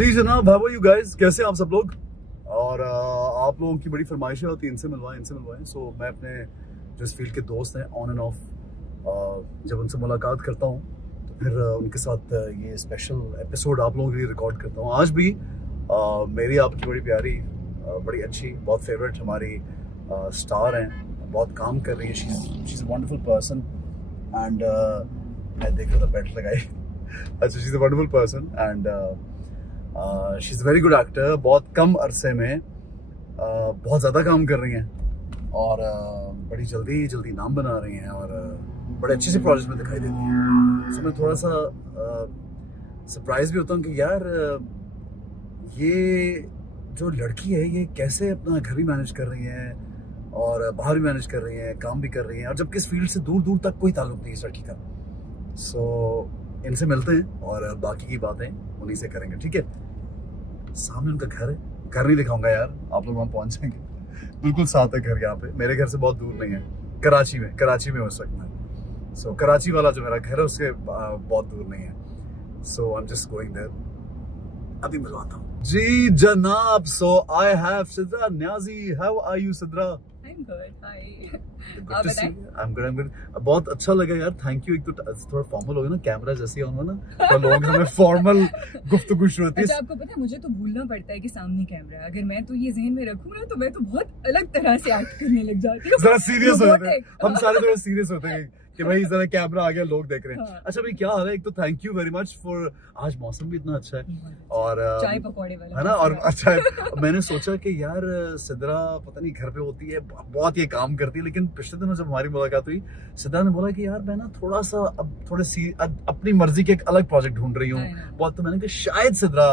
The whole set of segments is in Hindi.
जी जनाब, हाउ आर यू गाइस, कैसे हैं आप सब लोग। और आप लोगों की बड़ी फरमाइशें होती हैं, इनसे मिलवाएं। सो मैं अपने जो इस फील्ड के दोस्त हैं ऑन एंड ऑफ जब उनसे मुलाकात करता हूँ तो फिर उनके साथ ये स्पेशल एपिसोड आप लोगों के लिए रिकॉर्ड करता हूँ। आज भी मेरी आपकी बड़ी प्यारी बड़ी अच्छी बहुत फेवरेट हमारी स्टार हैं, बहुत काम कर रही है। She is a wonderful person and मैं देख रहा था बेल्ट लगाई। अच्छा, she is a wonderful person and she is very good actor. बहुत कम अरसे में बहुत ज़्यादा काम कर रही हैं और बड़ी जल्दी नाम बना रही हैं और बड़े अच्छे से प्रोजेक्ट में दिखाई देती हैं। सो मैं थोड़ा सा सरप्राइज भी होता हूँ कि यार ये जो लड़की है ये कैसे अपना घर भी मैनेज कर रही है और बाहर भी मैनेज कर रही है, काम भी कर रही है, और जबकि इस फील्ड से दूर दूर तक कोई ताल्लुक नहीं है इस लड़की का। सो इनसे मिलते हैं और बाकी की बातें उन्हीं से करेंगे, ठीक है। सामने उनका घर है, घर नहीं दिखाऊंगा यार, आप लोग वहाँ पहुँच जाएंगे। बिल्कुल साथ है घर, यहाँ पे मेरे घर से बहुत दूर नहीं है, कराची में हो सकता है। सो कराची वाला जो मेरा घर है उसके बहुत दूर नहीं है। So I am just going there, अभी मिलवाता हूँ। जी जनाब, so I have Sidra Niazi. How are you Sidra? I'm good. Hi. Good to see you. I'm good. बहुत अच्छा लगा यार, थैंक यू। एक तो थोड़ा फॉर्मल हो गया ना, कैमरा जैसे ऑन हो ना तो लोगों से फॉर्मल गुफ्तगू शुरू होती है। अच्छा, आपको पता है मुझे तो भूलना पड़ता है कि सामने कैमरा है। अगर मैं तो ये ज़हन में रखूँ ना तो मैं तो बहुत अलग तरह से एक्ट करने लग जाती हूँ। जरा सीरियस होते हैं हम सारे, थोड़ा सीरियस होते हैं कि भाई जरा कैमरा आ गया, लोग देख रहे हैं। हाँ। अच्छा भाई, क्या हाल है? एक तो thank you very much for, आज मौसम भी इतना अच्छा है और चाय पकौड़े वाला है ना। और अच्छा मैंने सोचा कि यार सिद्रा पता नहीं घर पे होती है, बहुत ये काम करती है, लेकिन पिछले दिनों जब हमारी मुलाकात हुई सिद्रा ने बोला कि यार मैं ना थोड़ा सा अब अपनी मर्जी के एक अलग प्रोजेक्ट ढूंढ रही हूँ बहुत। तो मैंने कहा शायद सिद्रा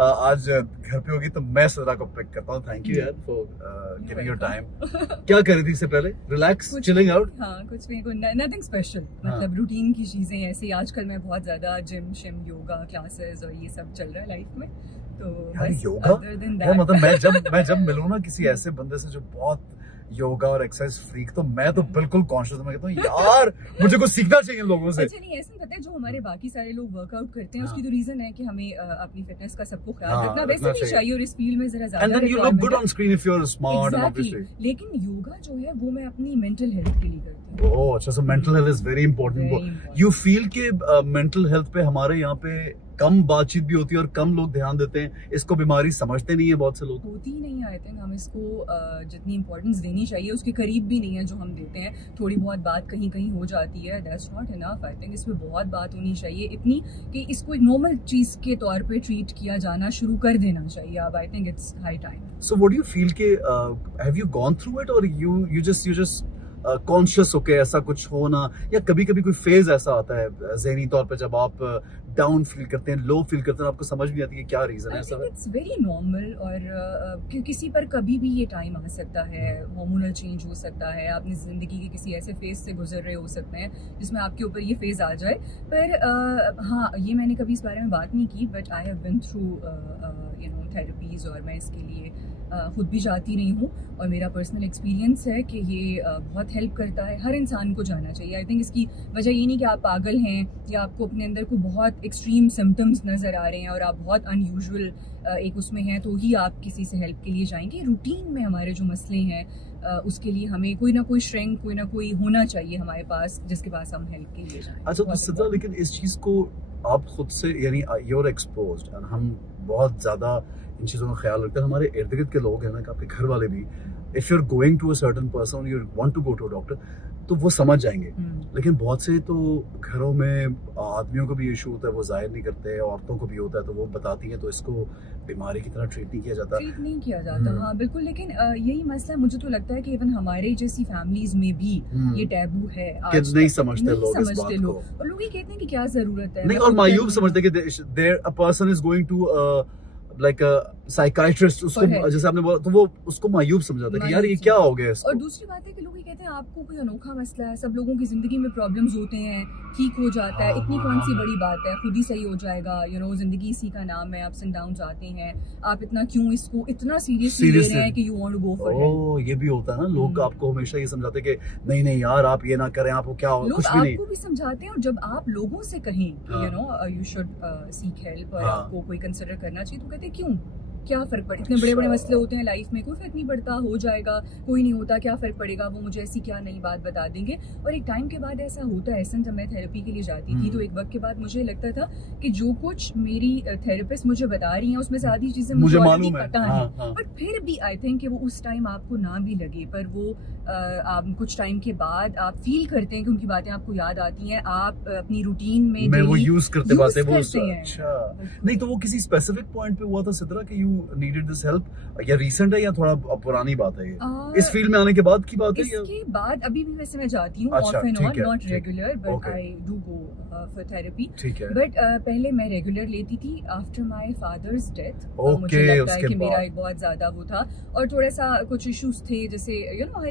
आज घर पे होगी तो मैं सिद्रा को पिक करता हूँ। थैंक यू यार फॉर गिविंग योर टाइम। क्या कर रही थी इससे पहले? Relax, chilling out? हाँ, कुछ भी, नथिंग स्पेशल, मतलब रूटीन की चीजें ऐसे। आजकल मैं बहुत ज्यादा जिम शिम योगा क्लासेस और ये सब चल रहा है लाइफ में। तो यार योगा है, मतलब मैं जब मिलूँ ना किसी ऐसे बंदे से जो बहुत योगा और एक्सरसाइज फ्रीक, तो मैं तो बिल्कुल कॉन्शियस हूँ। मैं कहता हूँ यार मुझे कुछ सीखना चाहिए इन लोगों से। अच्छा नहीं, ऐसा पता है जो हमारे बाकी सारे लोग वर्कआउट करते हैं उसकी तो रीजन है कि हमें अपनी फिटनेस का सबको ख्याल रखना वैसे भी चाहिए और इस फील्ड में जरा ज्यादा। And then you look good on screen if you're smart and obviously. लेकिन योगा जो है वो मैं अपनी मेंटल हेल्थ के लिए करती हूँ। ओह अच्छा, so mental health is very important. You feel कि मेंटल हेल्थ पे हमारे यहाँ पे कम बातचीत भी होती है और कम लोग ध्यान देते हैं, इसको बीमारी समझते नहीं है बहुत से लोग। होती ही नहीं, आई थिंक हम इसको जितनी इंपॉर्टेंस देनी चाहिए उसके करीब भी नहीं है जो हम देते हैं। थोड़ी बहुत बात कहीं कहीं हो जाती है, that's not enough. I think इसमें बहुत बात होनी चाहिए, इतनी कि इसको एक नॉर्मल चीज के तौर पे ट्रीट किया जाना शुरू कर देना चाहिए अब। I think it's high time. So what do you feel के have you gone through it और यू जस्ट कॉन्शियस होके ऐसा कुछ होना, या कभी कभी कोई फेज ऐसा आता है ज़हनी तौर पे जब आप डाउन फील करते हैं, लो फील करते हैं, आपको समझ नहीं आती है क्या रीजन है ऐसा? इट्स वेरी नॉर्मल और किसी पर कभी भी ये टाइम आ सकता है, हार्मोनल चेंज हो सकता है, आपने जिंदगी के किसी ऐसे फेज से गुजर रहे हो सकते हैं जिसमें आपके ऊपर ये फेज आ जाए। पर हाँ, ये मैंने कभी इस बारे में बात नहीं की, but I have been through therapies और मैं इसके लिए खुद भी जाती रही हूँ और मेरा पर्सनल एक्सपीरियंस है कि ये बहुत हेल्प करता है। हर इंसान को जाना चाहिए। आई थिंक इसकी वजह ये नहीं कि आप पागल हैं या आपको अपने अंदर कोई बहुत एक्सट्रीम सिम्टम्स नज़र आ रहे हैं और आप बहुत अनयूजुअल एक उसमें हैं तो ही आप किसी से हेल्प के लिए जाएंगे। रूटीन में हमारे जो मसले हैं उसके लिए हमें कोई ना कोई श्रेंक, कोई ना कोई होना चाहिए हमारे पास जिसके पास हम हेल्प के लिए जाएं। अच्छा तो सिद्रा, लेकिन इस चीज़ को आप खुद से, यानी यूर एक्सपोज्ड, और हम बहुत ज़्यादा इन चीज़ों का ख्याल रखते हैं, हमारे इर्द गिर्द के लोग हैं ना, आपके घर वाले भी, if you are going to a certain person, you want to go to a doctor, तो वो समझ जाएंगे। लेकिन बहुत से तो घरों में आदमियों को भी इशू होता है, वो जाहिर नहीं करते, औरतों को भी होता है तो वो बताती हैं, तो इसको बीमारी की तरह ट्रीट नहीं किया जाता। हाँ बिल्कुल, लेकिन यही मसला मुझे तो लगता है कि इवन हमारे जैसी फैमिलीज में भी ये टैबू है। आज नहीं समझते लोग इस बात को, और लोग ये कहते हैं कि क्या जरूरत है, नहीं, और मायूब समझते कि there a person is going to like psychiatrist उसको Correct. जैसे आपने बोला तो वो उसको मायूब समझाता है कि यार ये मायूब क्या समझ- हो गया और इसको। दूसरी बात है कि लोग ये कहते हैं आपको कोई अनोखा मसला है, सब लोगों की जिंदगी में प्रॉब्लम्स होते हैं, ठीक हो जाता है, इतनी कौन सी बड़ी बात है, खुद ही सही हो जाएगा, जिंदगी इसी का नाम है, अप्स एंड डाउन्स आते हैं, आप इतना क्यों इसको इतना सीरियसली ले Seriously? रहे हैं कि you want to go for it. Oh ये भी होता है ना, लोग हम्म। आपको हमेशा ये समझाते हैं कि नहीं नहीं यार आप ये ना करें, आपको क्या हो लोग कुछ भी नहीं। आपको भी समझाते हैं, और जब आप लोगों से कहें हाँ। यू शुड सीक हेल्प और हाँ। आपको कोई कंसिडर करना चाहिए, तो कहते हैं क्यों, क्या फर्क पड़े, इतने बड़े बड़े अच्छा। मसले होते हैं लाइफ में, कोई फर्क नहीं पड़ता, हो जाएगा, कोई नहीं होता, क्या फर्क पड़ेगा, वो मुझे ऐसी क्या नई बात बता देंगे। और एक टाइम के बाद ऐसा होता है, जब मैं थेरेपी के लिए जाती थी तो एक वक्त के बाद मुझे लगता था कि जो कुछ मेरी थेरेपिस्ट मुझे बता रही हैं उसमें से आधी चीजें मुझे already मालूम है। पता हाँ, है, हाँ। बट फिर भी आई थिंक कि वो उस टाइम आपको ना भी लगे, पर वो आप कुछ टाइम के बाद आप फील करते हैं कि उनकी बातें आपको याद आती हैं, आप अपनी रूटीन में मैं वो daily यूज करते use बातें वो करते हैं। अच्छा नहीं तो वो किसी स्पेसिफिक पॉइंट पे हुआ था सिद्रा कि यू नीडेड दिस हेल्प, या रीसेंट है या थोड़ा पुरानी बात है ये, इस फील्ड में आने के बाद की बात है या इसके बाद अभी भी वैसे मैं जाती हूँ अच्छा, ऑफ एंड ठीक ऑन, है, नॉट ठीक। Regular, but Okay. I do go for therapy. ठीक है। बट पहले मैं रेगुलर लेती थी आफ्टर माय फादर्स डेथ। मुझे Okay, लगता है उसके कि मेरा बाद। एक बहुत ज्यादा वो था, और थोड़ा सा कुछ इश्यूज थे, जैसे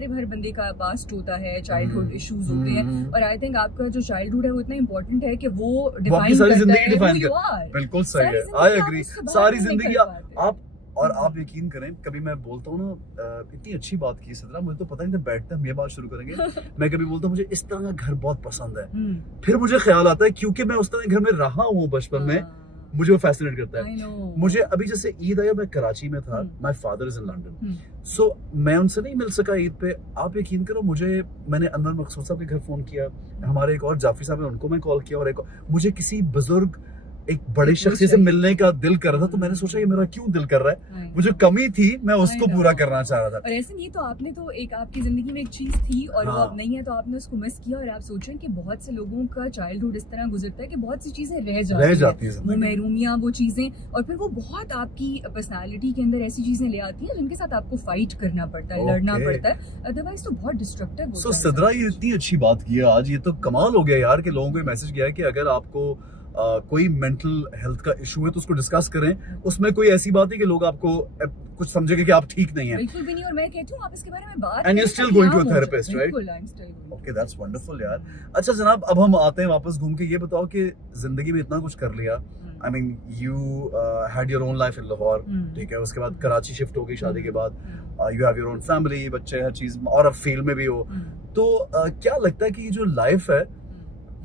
हर बंदे का पास्ट होता है, चाइल्डहुड इश्यूज होते हैं, और आई थिंक आपका जो चाइल्डहुड है वो इतना इंपॉर्टेंट है कि वो आपकी डिफाइन सारी करता जिंदगी है define who you कर- are। बिल्कुल सही सारी है, जिंदगी आई आप एग्री, उससे बाहर सारी नहीं जिंदगी कर पाते। आप और आप यकीन करें, कभी मैं बोलता हूँ ना इतनी अच्छी बात की सिद्रा, मुझे तो पता नहीं था बैठते हम ये बात शुरू करेंगे। मैं कभी बोलता हूँ मुझे इस तरह का घर बहुत पसंद है, फिर मुझे ख्याल आता है क्योंकि मैं उस तरह के घर में रहा हूँ बचपन में, मुझे वो फैसिनेट करता है। I know। मुझे अभी जैसे ईद आया, मैं कराची में था, my father is in London, so मैं उनसे नहीं मिल सका ईद पे। आप यकीन करो मैंने अनवर मकसूद साहब के घर फोन किया, हमारे एक और जाफी साहब है उनको मैं कॉल किया, और मुझे किसी बुजुर्ग एक बड़े शख्स से मिलने का दिल कर रहा था, तो मैंने सोचा ये मेरा क्यों दिल कर रहा है, वो जो कमी थी मैं उसको I know। पूरा करना चाह रहा था। और ऐसे नहीं, तो आपने तो एक आपकी जिंदगी में एक चीज थी और वो हाँ। अब नहीं है, तो आपने उसको मिस किया, और आप सोच रहे हैं कि बहुत से लोगों का चाइल्डहुड इस तरह गुजरता है कि बहुत सी चीजें रह जाती है वो जिंदगी में। महरूमियां, वो चीजें, और फिर वो बहुत आपकी पर्सनालिटी के अंदर ऐसी चीजें ले आती हैं जिनके साथ आपको फाइट करना पड़ता है, लड़ना Okay। पड़ता है, अदरवाइज तो बहुत डिस्ट्रक्टिव सो होता है। सिद्रा ये इतनी अच्छी बात की है आज, ये तो कमाल हो गया यार कि लोगों को मैसेज किया है कि अगर आपको कोई मेंटल हेल्थ का इशू है तो उसको डिस्कस करें, उसमें कोई ऐसी बात है कि लोग आपको कुछ समझेंगे कि आप ठीक नहीं हैं। बिल्कुल भी नहीं, और मैं कहती हूँ आप इसके बारे में बात And you're करें, still ताकि going to a आप हो जाए। therapist, right? बिल्कुल, I'm still going। Okay that's wonderful यार। अच्छा जनाब, अब हम आते हैं वापस घूम के, ये बताओ कि जिंदगी में इतना कुछ कर लिया, I mean you had your own life in Lahore, ठीक है, उसके बाद कराची शिफ्ट हो गई शादी के बाद, you have your own family, बच्चे, हर चीज, और अब फील्ड में भी हो, तो क्या लगता है कि ये जो लाइफ है,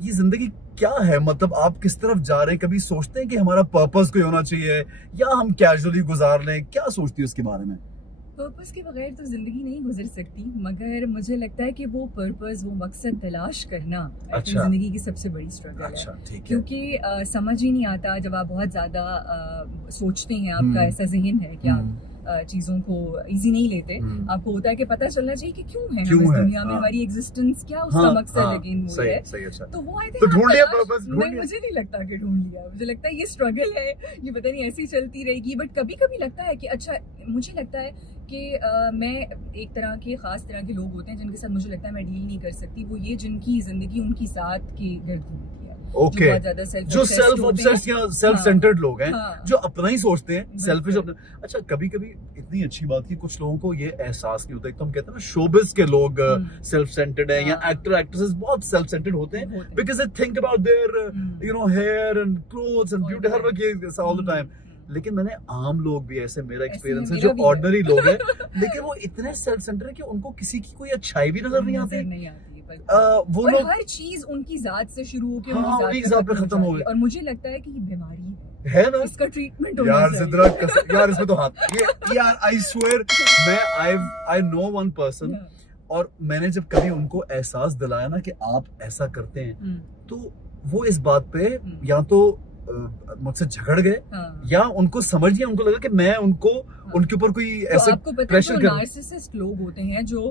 ये जिंदगी क्या है, मतलब आप किस तरफ जा रहे हैं, कभी सोचते हैं कि हमारा पर्पस कोई होना चाहिए या हम कैजुअली गुजार लें, क्या सोचती है उसके बारे में? पर्पस के बगैर तो जिंदगी नहीं गुजर सकती, मगर मुझे लगता है कि वो पर्पस, वो मकसद तलाश करना अच्छा। जिंदगी की सबसे बड़ी स्ट्रगल है। अच्छा ठीक है। क्योंकि समझ ही नहीं आता जब आप बहुत ज्यादा सोचते हैं, आपका ऐसा जहन है कि आप चीजों को इजी नहीं लेते, आपको होता है कि पता चलना चाहिए कि क्यों है हम इस दुनिया में, हमारी एग्जिस्टेंस क्या, उसका मकसद लेकिन वो है। सही अच्छा। तो वो आई तो ढूंढ लिया purpose, ढूंढ नहीं, लिया। मुझे नहीं लगता कि ढूंढ लिया, मुझे लगता है ये स्ट्रगल है, ये पता नहीं ऐसी चलती रहेगी, बट कभी कभी लगता है कि अच्छा, मुझे लगता है कि मैं एक तरह के खास तरह के लोग होते हैं जिनके साथ मुझे लगता है मैं डील नहीं कर सकती, वो ये जिनकी जिंदगी उनकी साथ की गिर्द घूमती है, ओके, जो सेल्फ ऑब्सेस्ड या सेल्फ सेंटर्ड लोग हैं, जो अपना ही सोचते हैं, सेल्फिश अपना। अच्छा कभी कभी इतनी अच्छी बात की कुछ लोगों को ये एहसास नहीं होता, एक तो हम कहते हैं ना शोबिज के लोग सेल्फ सेंटर्ड हैं, या एक्टर एक्ट्रेसेस बहुत सेल्फ सेंटर्ड होते हैं, because they think about their hair and clothes and beauty, हर वक्त ऑल द टाइम। लेकिन मैंने आम लोग भी ऐसे, मेरा एक्सपीरियंस है, जो ऑर्डिनरी लोग हैं लेकिन वो इतने सेल्फ सेंटर्ड है कि उनको किसी की कोई अच्छाई भी नजर नहीं आती, वो लोग हर चीज उनकी जात से शुरू होकर उनकी जात पे खत्म हो गई, और मुझे लगता है कि ये बीमारी है ना, इसका ट्रीटमेंट यार सिद्रा यार इसमें तो हाथ ये यार आई स्वेयर, मैं आई नो वन पर्सन, और मैंने जब कभी उनको एहसास दिलाया ना कि आप ऐसा करते हैं, तो वो इस बात पे या तो मुझसे झगड़ गए, या उनको समझ गया, उनको लगा कि मैं उनको उनके ऊपर कोई तो ऐसे आपको पता है प्रेशर जो कर नार्सिसिस्ट लोग होते हैं जो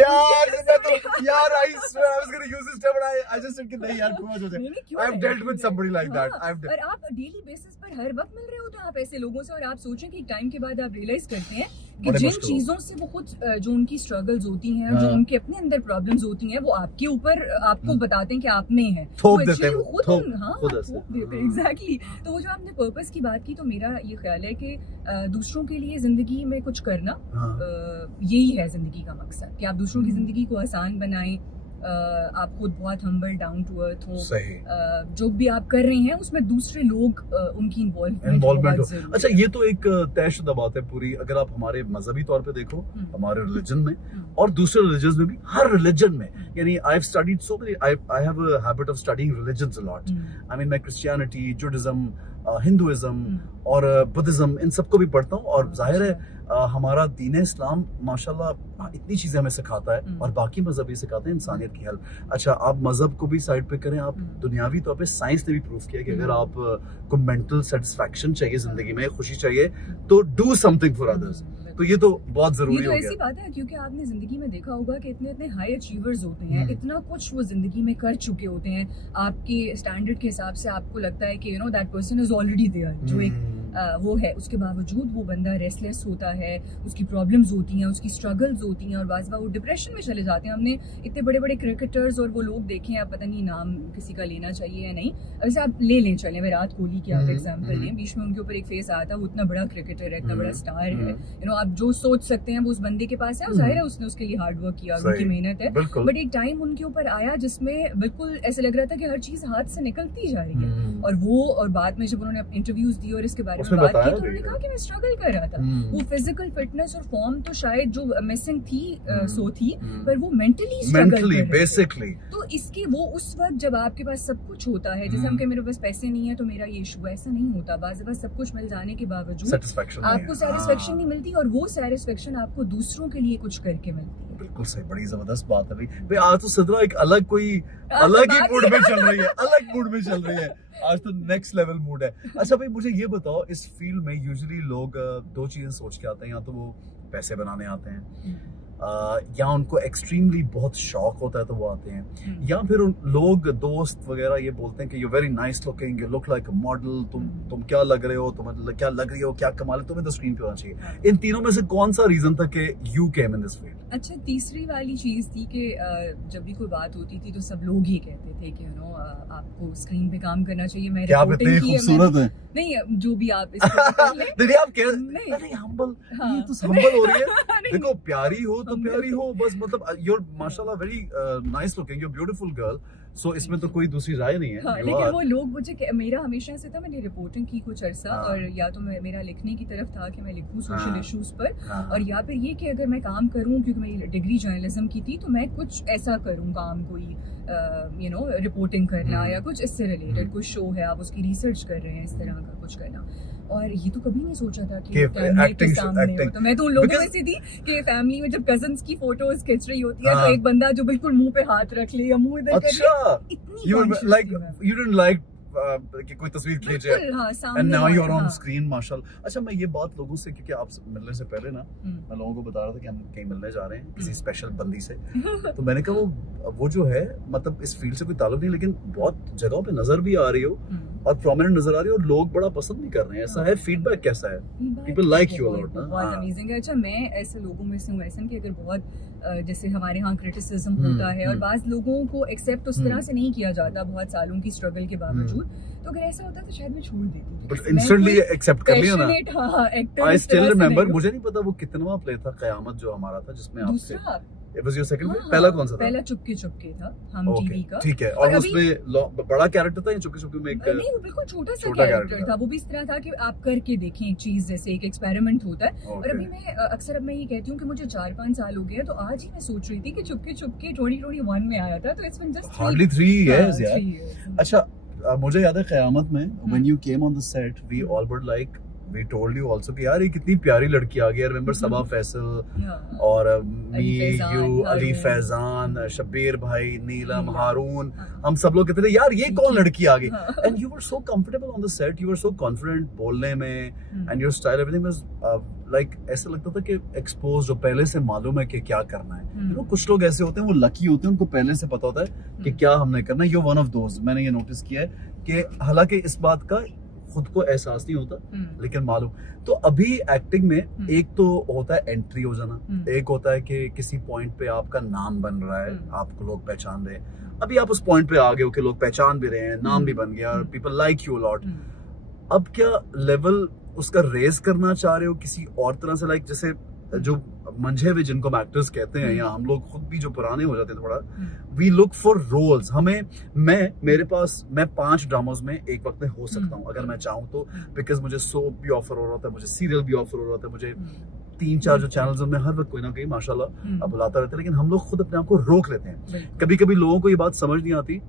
यार मैं तो यार I swear I was going to use this term but I just said कि नहीं यार too much हो नहीं, जाए नहीं, क्यों I've है, dealt क्यों with है? somebody like that हाँ, I've और आप डेली बेसिस पर हर वक्त मिल रहे होते हैं आप ऐसे लोगों से और आप सोचें कि एक टाइम के बाद आप रियलाइज करते हैं कि बड़े जिन मुश्किल चीजों से वो खुद जो उनकी स्ट्रगल्स होती हैं जो हाँ। उनके अपने अंदर प्रॉब्लम्स होती हैं वो आपके ऊपर आपको बताते हैं कि आप में है थोप तो देते हैं actually वो, खुद थोप- हाँ खुद थोप ऐसे। देते हैं हाँ। एग्जैक्टली। तो वो जो आपने पर्पस की बात की तो मेरा ये ख्याल है कि दूसरों के लिए जिंदगी में कुछ करना हाँ। यही है जिंदगी का मकसद कि आप दूसरों की हम्म। जिंदगी को आसान बनाएं, आप खुद बहुत हम्बल डाउन टू अर्थ हो, सही जो भी आप कर रहे हैं उसमें दूसरे लोग उनकी इन्वॉल्वमेंट हो। इन्वॉल्वमेंट अच्छा ये तो एक तयशुदा बात है पूरी अगर आप हमारे मजहबी तौर पे देखो हमारे रिलीजन में और दूसरे रिलीजन में भी हर रिलीजन में यानी I have studied so many I have a habit of studying religions a lot I mean मैं क्रिश्चियनिटी जुडाइज्म हिंदुइज्म और बुद्धिज्म इन सबको भी पढ़ता हूँ और जाहिर है हमारा दीन इस्लाम माशाल्लाह इतनी चीजें हमें सिखाता है और बाकी मजहब भी सिखाते हैं इंसानियत की हेल्प। अच्छा आप मजहब को भी साइड पे करें आप दुनियावी तौर पे साइंस ने भी प्रूव किया कि अगर आप को मेंटल सेटिस्फैक्शन चाहिए जिंदगी में खुशी चाहिए तो डू समथिंग फॉर अदर्स तो ये तो बहुत जरूरी ये तो हो ऐसी गया। बात है क्योंकि आपने जिंदगी में देखा होगा कि इतने इतने हाई अचीवर्स होते हैं इतना कुछ वो जिंदगी में कर चुके होते हैं आपके स्टैंडर्ड के हिसाब से आपको लगता है कि you know that person is already there जो एक वो है उसके बावजूद वो बंदा रेस्टलेस होता है उसकी प्रॉब्लम्स होती हैं उसकी स्ट्रगल्स होती हैं और बाज़ बार वो डिप्रेशन में चले जाते हैं। हमने इतने बड़े बड़े क्रिकेटर्स और वो लोग देखे हैं, आप पता नहीं नाम किसी का लेना चाहिए या नहीं, वैसे आप ले लें चलें विराट कोहली की आप एग्जाम्पल लें, बीच में उनके ऊपर एक फेस आया था, वो इतना बड़ा क्रिकेटर है इतना बड़ा स्टार है, यू नो आप जो सोच सकते हैं वो उस बंदे के पास है और जाहिर है उसने उसके लिए हार्ड वर्क किया और उनकी मेहनत है, बट एक टाइम उनके ऊपर आया जिसमें बिल्कुल ऐसे लग रहा था कि हर चीज हाथ से निकलती जा रही है और वो और बाद में जब उन्होंने इंटरव्यूज दी और इसके बारे में बात की तो उन्होंने कहा कि मैं स्ट्रगल कर रहा था। वो फिजिकल फिटनेस और फॉर्म तो शायद जो मिसिंग थी सो थी, पर वो मेंटली स्ट्रगल बेसिकली। तो इसके वो उस वक्त जब आपके पास सब कुछ होता है, जैसे हम कहें मेरे पास पैसे नहीं है तो मेरा ये इशू, ऐसा नहीं होता। बाज़ बार सब कुछ मिल जाने के बावजूद आपको सैटिस्फैक्शन नहीं मिलती और वो सैटिस्फैक्शन आपको दूसरों के लिए कुछ करके मिलती है। बिल्कुल सही, बड़ी जबरदस्त बात है भाई। आज तो सिद्रा एक अलग कोई अलग ही मूड में चल रही है, अलग मूड में चल रही है आज तो नेक्स्ट लेवल मूड है। अच्छा भाई मुझे ये बताओ, इस फील्ड में यूजुअली लोग दो चीजें सोच के आते हैं, या तो वो पैसे बनाने आते हैं या उनको एक्सट्रीमली बहुत शौक होता है तो वो आते हैं, या फिर लोग दोस्त वगैरह ये बोलते हैं कि you very nice looking, you look like a model, तुम क्या लग रहे हो, तुम क्या लग रही हो, क्या कमाल है, तुम्हें तो स्क्रीन पे होना चाहिए। इन तीनों में से कौन सा रीजन था कि you came in this field? अच्छा, तीसरी वाली चीज थी कि जब भी कोई बात होती थी तो सब लोग ही कहते थे कि यू नो आपको स्क्रीन पे काम करना चाहिए। मैं क्या आप इतने खूबसूरत हैं? नहीं, जो भी आप नहीं आप कह नहीं हम्बल, ये तो हम्बल हो रही है। देखो प्यारी हो तो प्यारी हो बस, मतलब you're माशाल्लाह very nice looking, you're beautiful girl, so इसमें तो कोई दूसरी राय नहीं है। हाँ, लेकिन वो लोग मुझे, मेरा हमेशा से था, मैंने रिपोर्टिंग की कुछ अरसा और या तो मेरा लिखने की तरफ था कि मैं लिखूं सोशल इश्यूज पर, और या फिर ये कि अगर मैं काम करूं, क्योंकि मेरी डिग्री जर्नलिज्म की थी, तो मैं कुछ ऐसा करूं काम, कोई यू नो रिपोर्टिंग करना या कुछ इससे रिलेटेड कोई शो है आप उसकी रिसर्च कर रहे हैं, इस तरह का कुछ करना। और ये तो कभी नहीं सोचा था कि एक्टिंग, तो मैं तो उन लोगों में से थी कि फैमिली में जब कजन्स की फोटोज खिंच रही होती है तो एक बंदा जो बिल्कुल मुंह पे हाथ रख ले या मुंह इधर कर ले, इतनी you didn't like कि कोई तस्वीर खींचे and now you're on screen माशाल्लाह। अच्छा मैं ये बात लोगों से, क्योंकि आप मिलने से पहले ना मैं लोगों को बता रहा था कि हम कहीं मिलने जा रहे हैं किसी स्पेशल बंदी से, तो मैंने कहा वो जो है मतलब इस फील्ड से कोई ताल्लुक नहीं, लेकिन बहुत जगहों पे नजर भी आ रही हो और प्रोमिनेंट नजर आ रही हो और लोग बड़ा पसंद भी कर रहे हैं, ऐसा है? फीडबैक कैसा है? People like you a lot ना। बहुत अमेजिंग है। अच्छा मैं ऐसे लोगों में से हूँ ऐसा कि अगर बहुत जैसे हमारे यहाँ क्रिटिसिज्म होता है और बाज़ लोगों को एक्सेप्ट उस तरह से नहीं किया जाता बहुत सालों की स्ट्रगल के बावजूद, तो अगर ऐसा होता तो शायद मैं छोड़ देती, बट इंस्टेंटली एक्सेप्ट कर लिया ना। आई स्टिल रिमेंबर, मुझे नहीं पता वो कितनवां प्ले था क़यामत जो हमारा था जिसमें आपसे It was your second play? पहला कौन सा था? पहला चुपके चुपके था, हम टीवी का। ठीक है, और उसमें बड़ा कैरेक्टर था या चुपके चुपके में एक? नहीं, वो बिल्कुल छोटा सा कैरेक्टर था। वो भी इस तरह था कि आप करके देखें एक चीज, जैसे एक एक्सपेरिमेंट होता है। और अभी मैं अक्सर मैं ये कहती हूँ कि मुझे 4-5 साल हो गए, तो आज ही मैं सोच रही थी कि चुपके चुपके 2021 में आया था, तो it's been just hardly 3 years यार। अच्छा मुझे याद है क़यामत में when you came on the set we all were like we told you also कि यार ये कितनी प्यारी लड़की आ गई। I remember सबा फैसल और मी यू अली फैजान, शब्बीर भाई, नीलम, हारून, हम सब लोग कहते थे यार ये कौन लड़की आ गई। And you were so comfortable on the set, you were so confident बोलने में, and your style everything was like ऐसा लगता था कि exposed, जो पहले से मालूम है कि क्या करना है। You know, कुछ लोग ऐसे होते हैं, वो लकी होते हैं, उनको पहले से पता होता है कि क्या हमने करना है। You're one of those। मैंने ये नोटिस किया है कि हालांकि इस बात का खुद को एहसास नहीं होता लेकिन मालूम। तो अभी एक्टिंग में एक तो होता है एंट्री हो जाना, एक होता है कि किसी पॉइंट पे आपका नाम बन रहा है, आपको लोग पहचान रहे हैं। अभी आप उस पॉइंट पे आ गए हो कि लोग पहचान भी रहे हैं, नाम भी बन गया, पीपल लाइक यू लॉट। अब क्या लेवल उसका रेज करना चाह रहे हो किसी और तरह से, लाइक जैसे जो मंझे हुए जिनको हम एक्टर्स कहते हैं, या हम लोग खुद भी जो पुराने हो जाते हैं थोड़ा, वी लुक फॉर रोल्स। हमें मैं 5 ड्रामास में एक वक्त में हो सकता हूँ अगर मैं चाहूँ तो, बिकॉज मुझे सोप भी ऑफर हो रहा था, मुझे सीरियल भी ऑफर हो रहा था, मुझे 3-4 जो चैनल्स में हर वक्त कोई ना कोई माशाल्लाह अब बुलाता रहता है। लेकिन हम लोग खुद अपने आप को रोक लेते हैं। कभी कभी लोगों को ये बात समझ नहीं आती,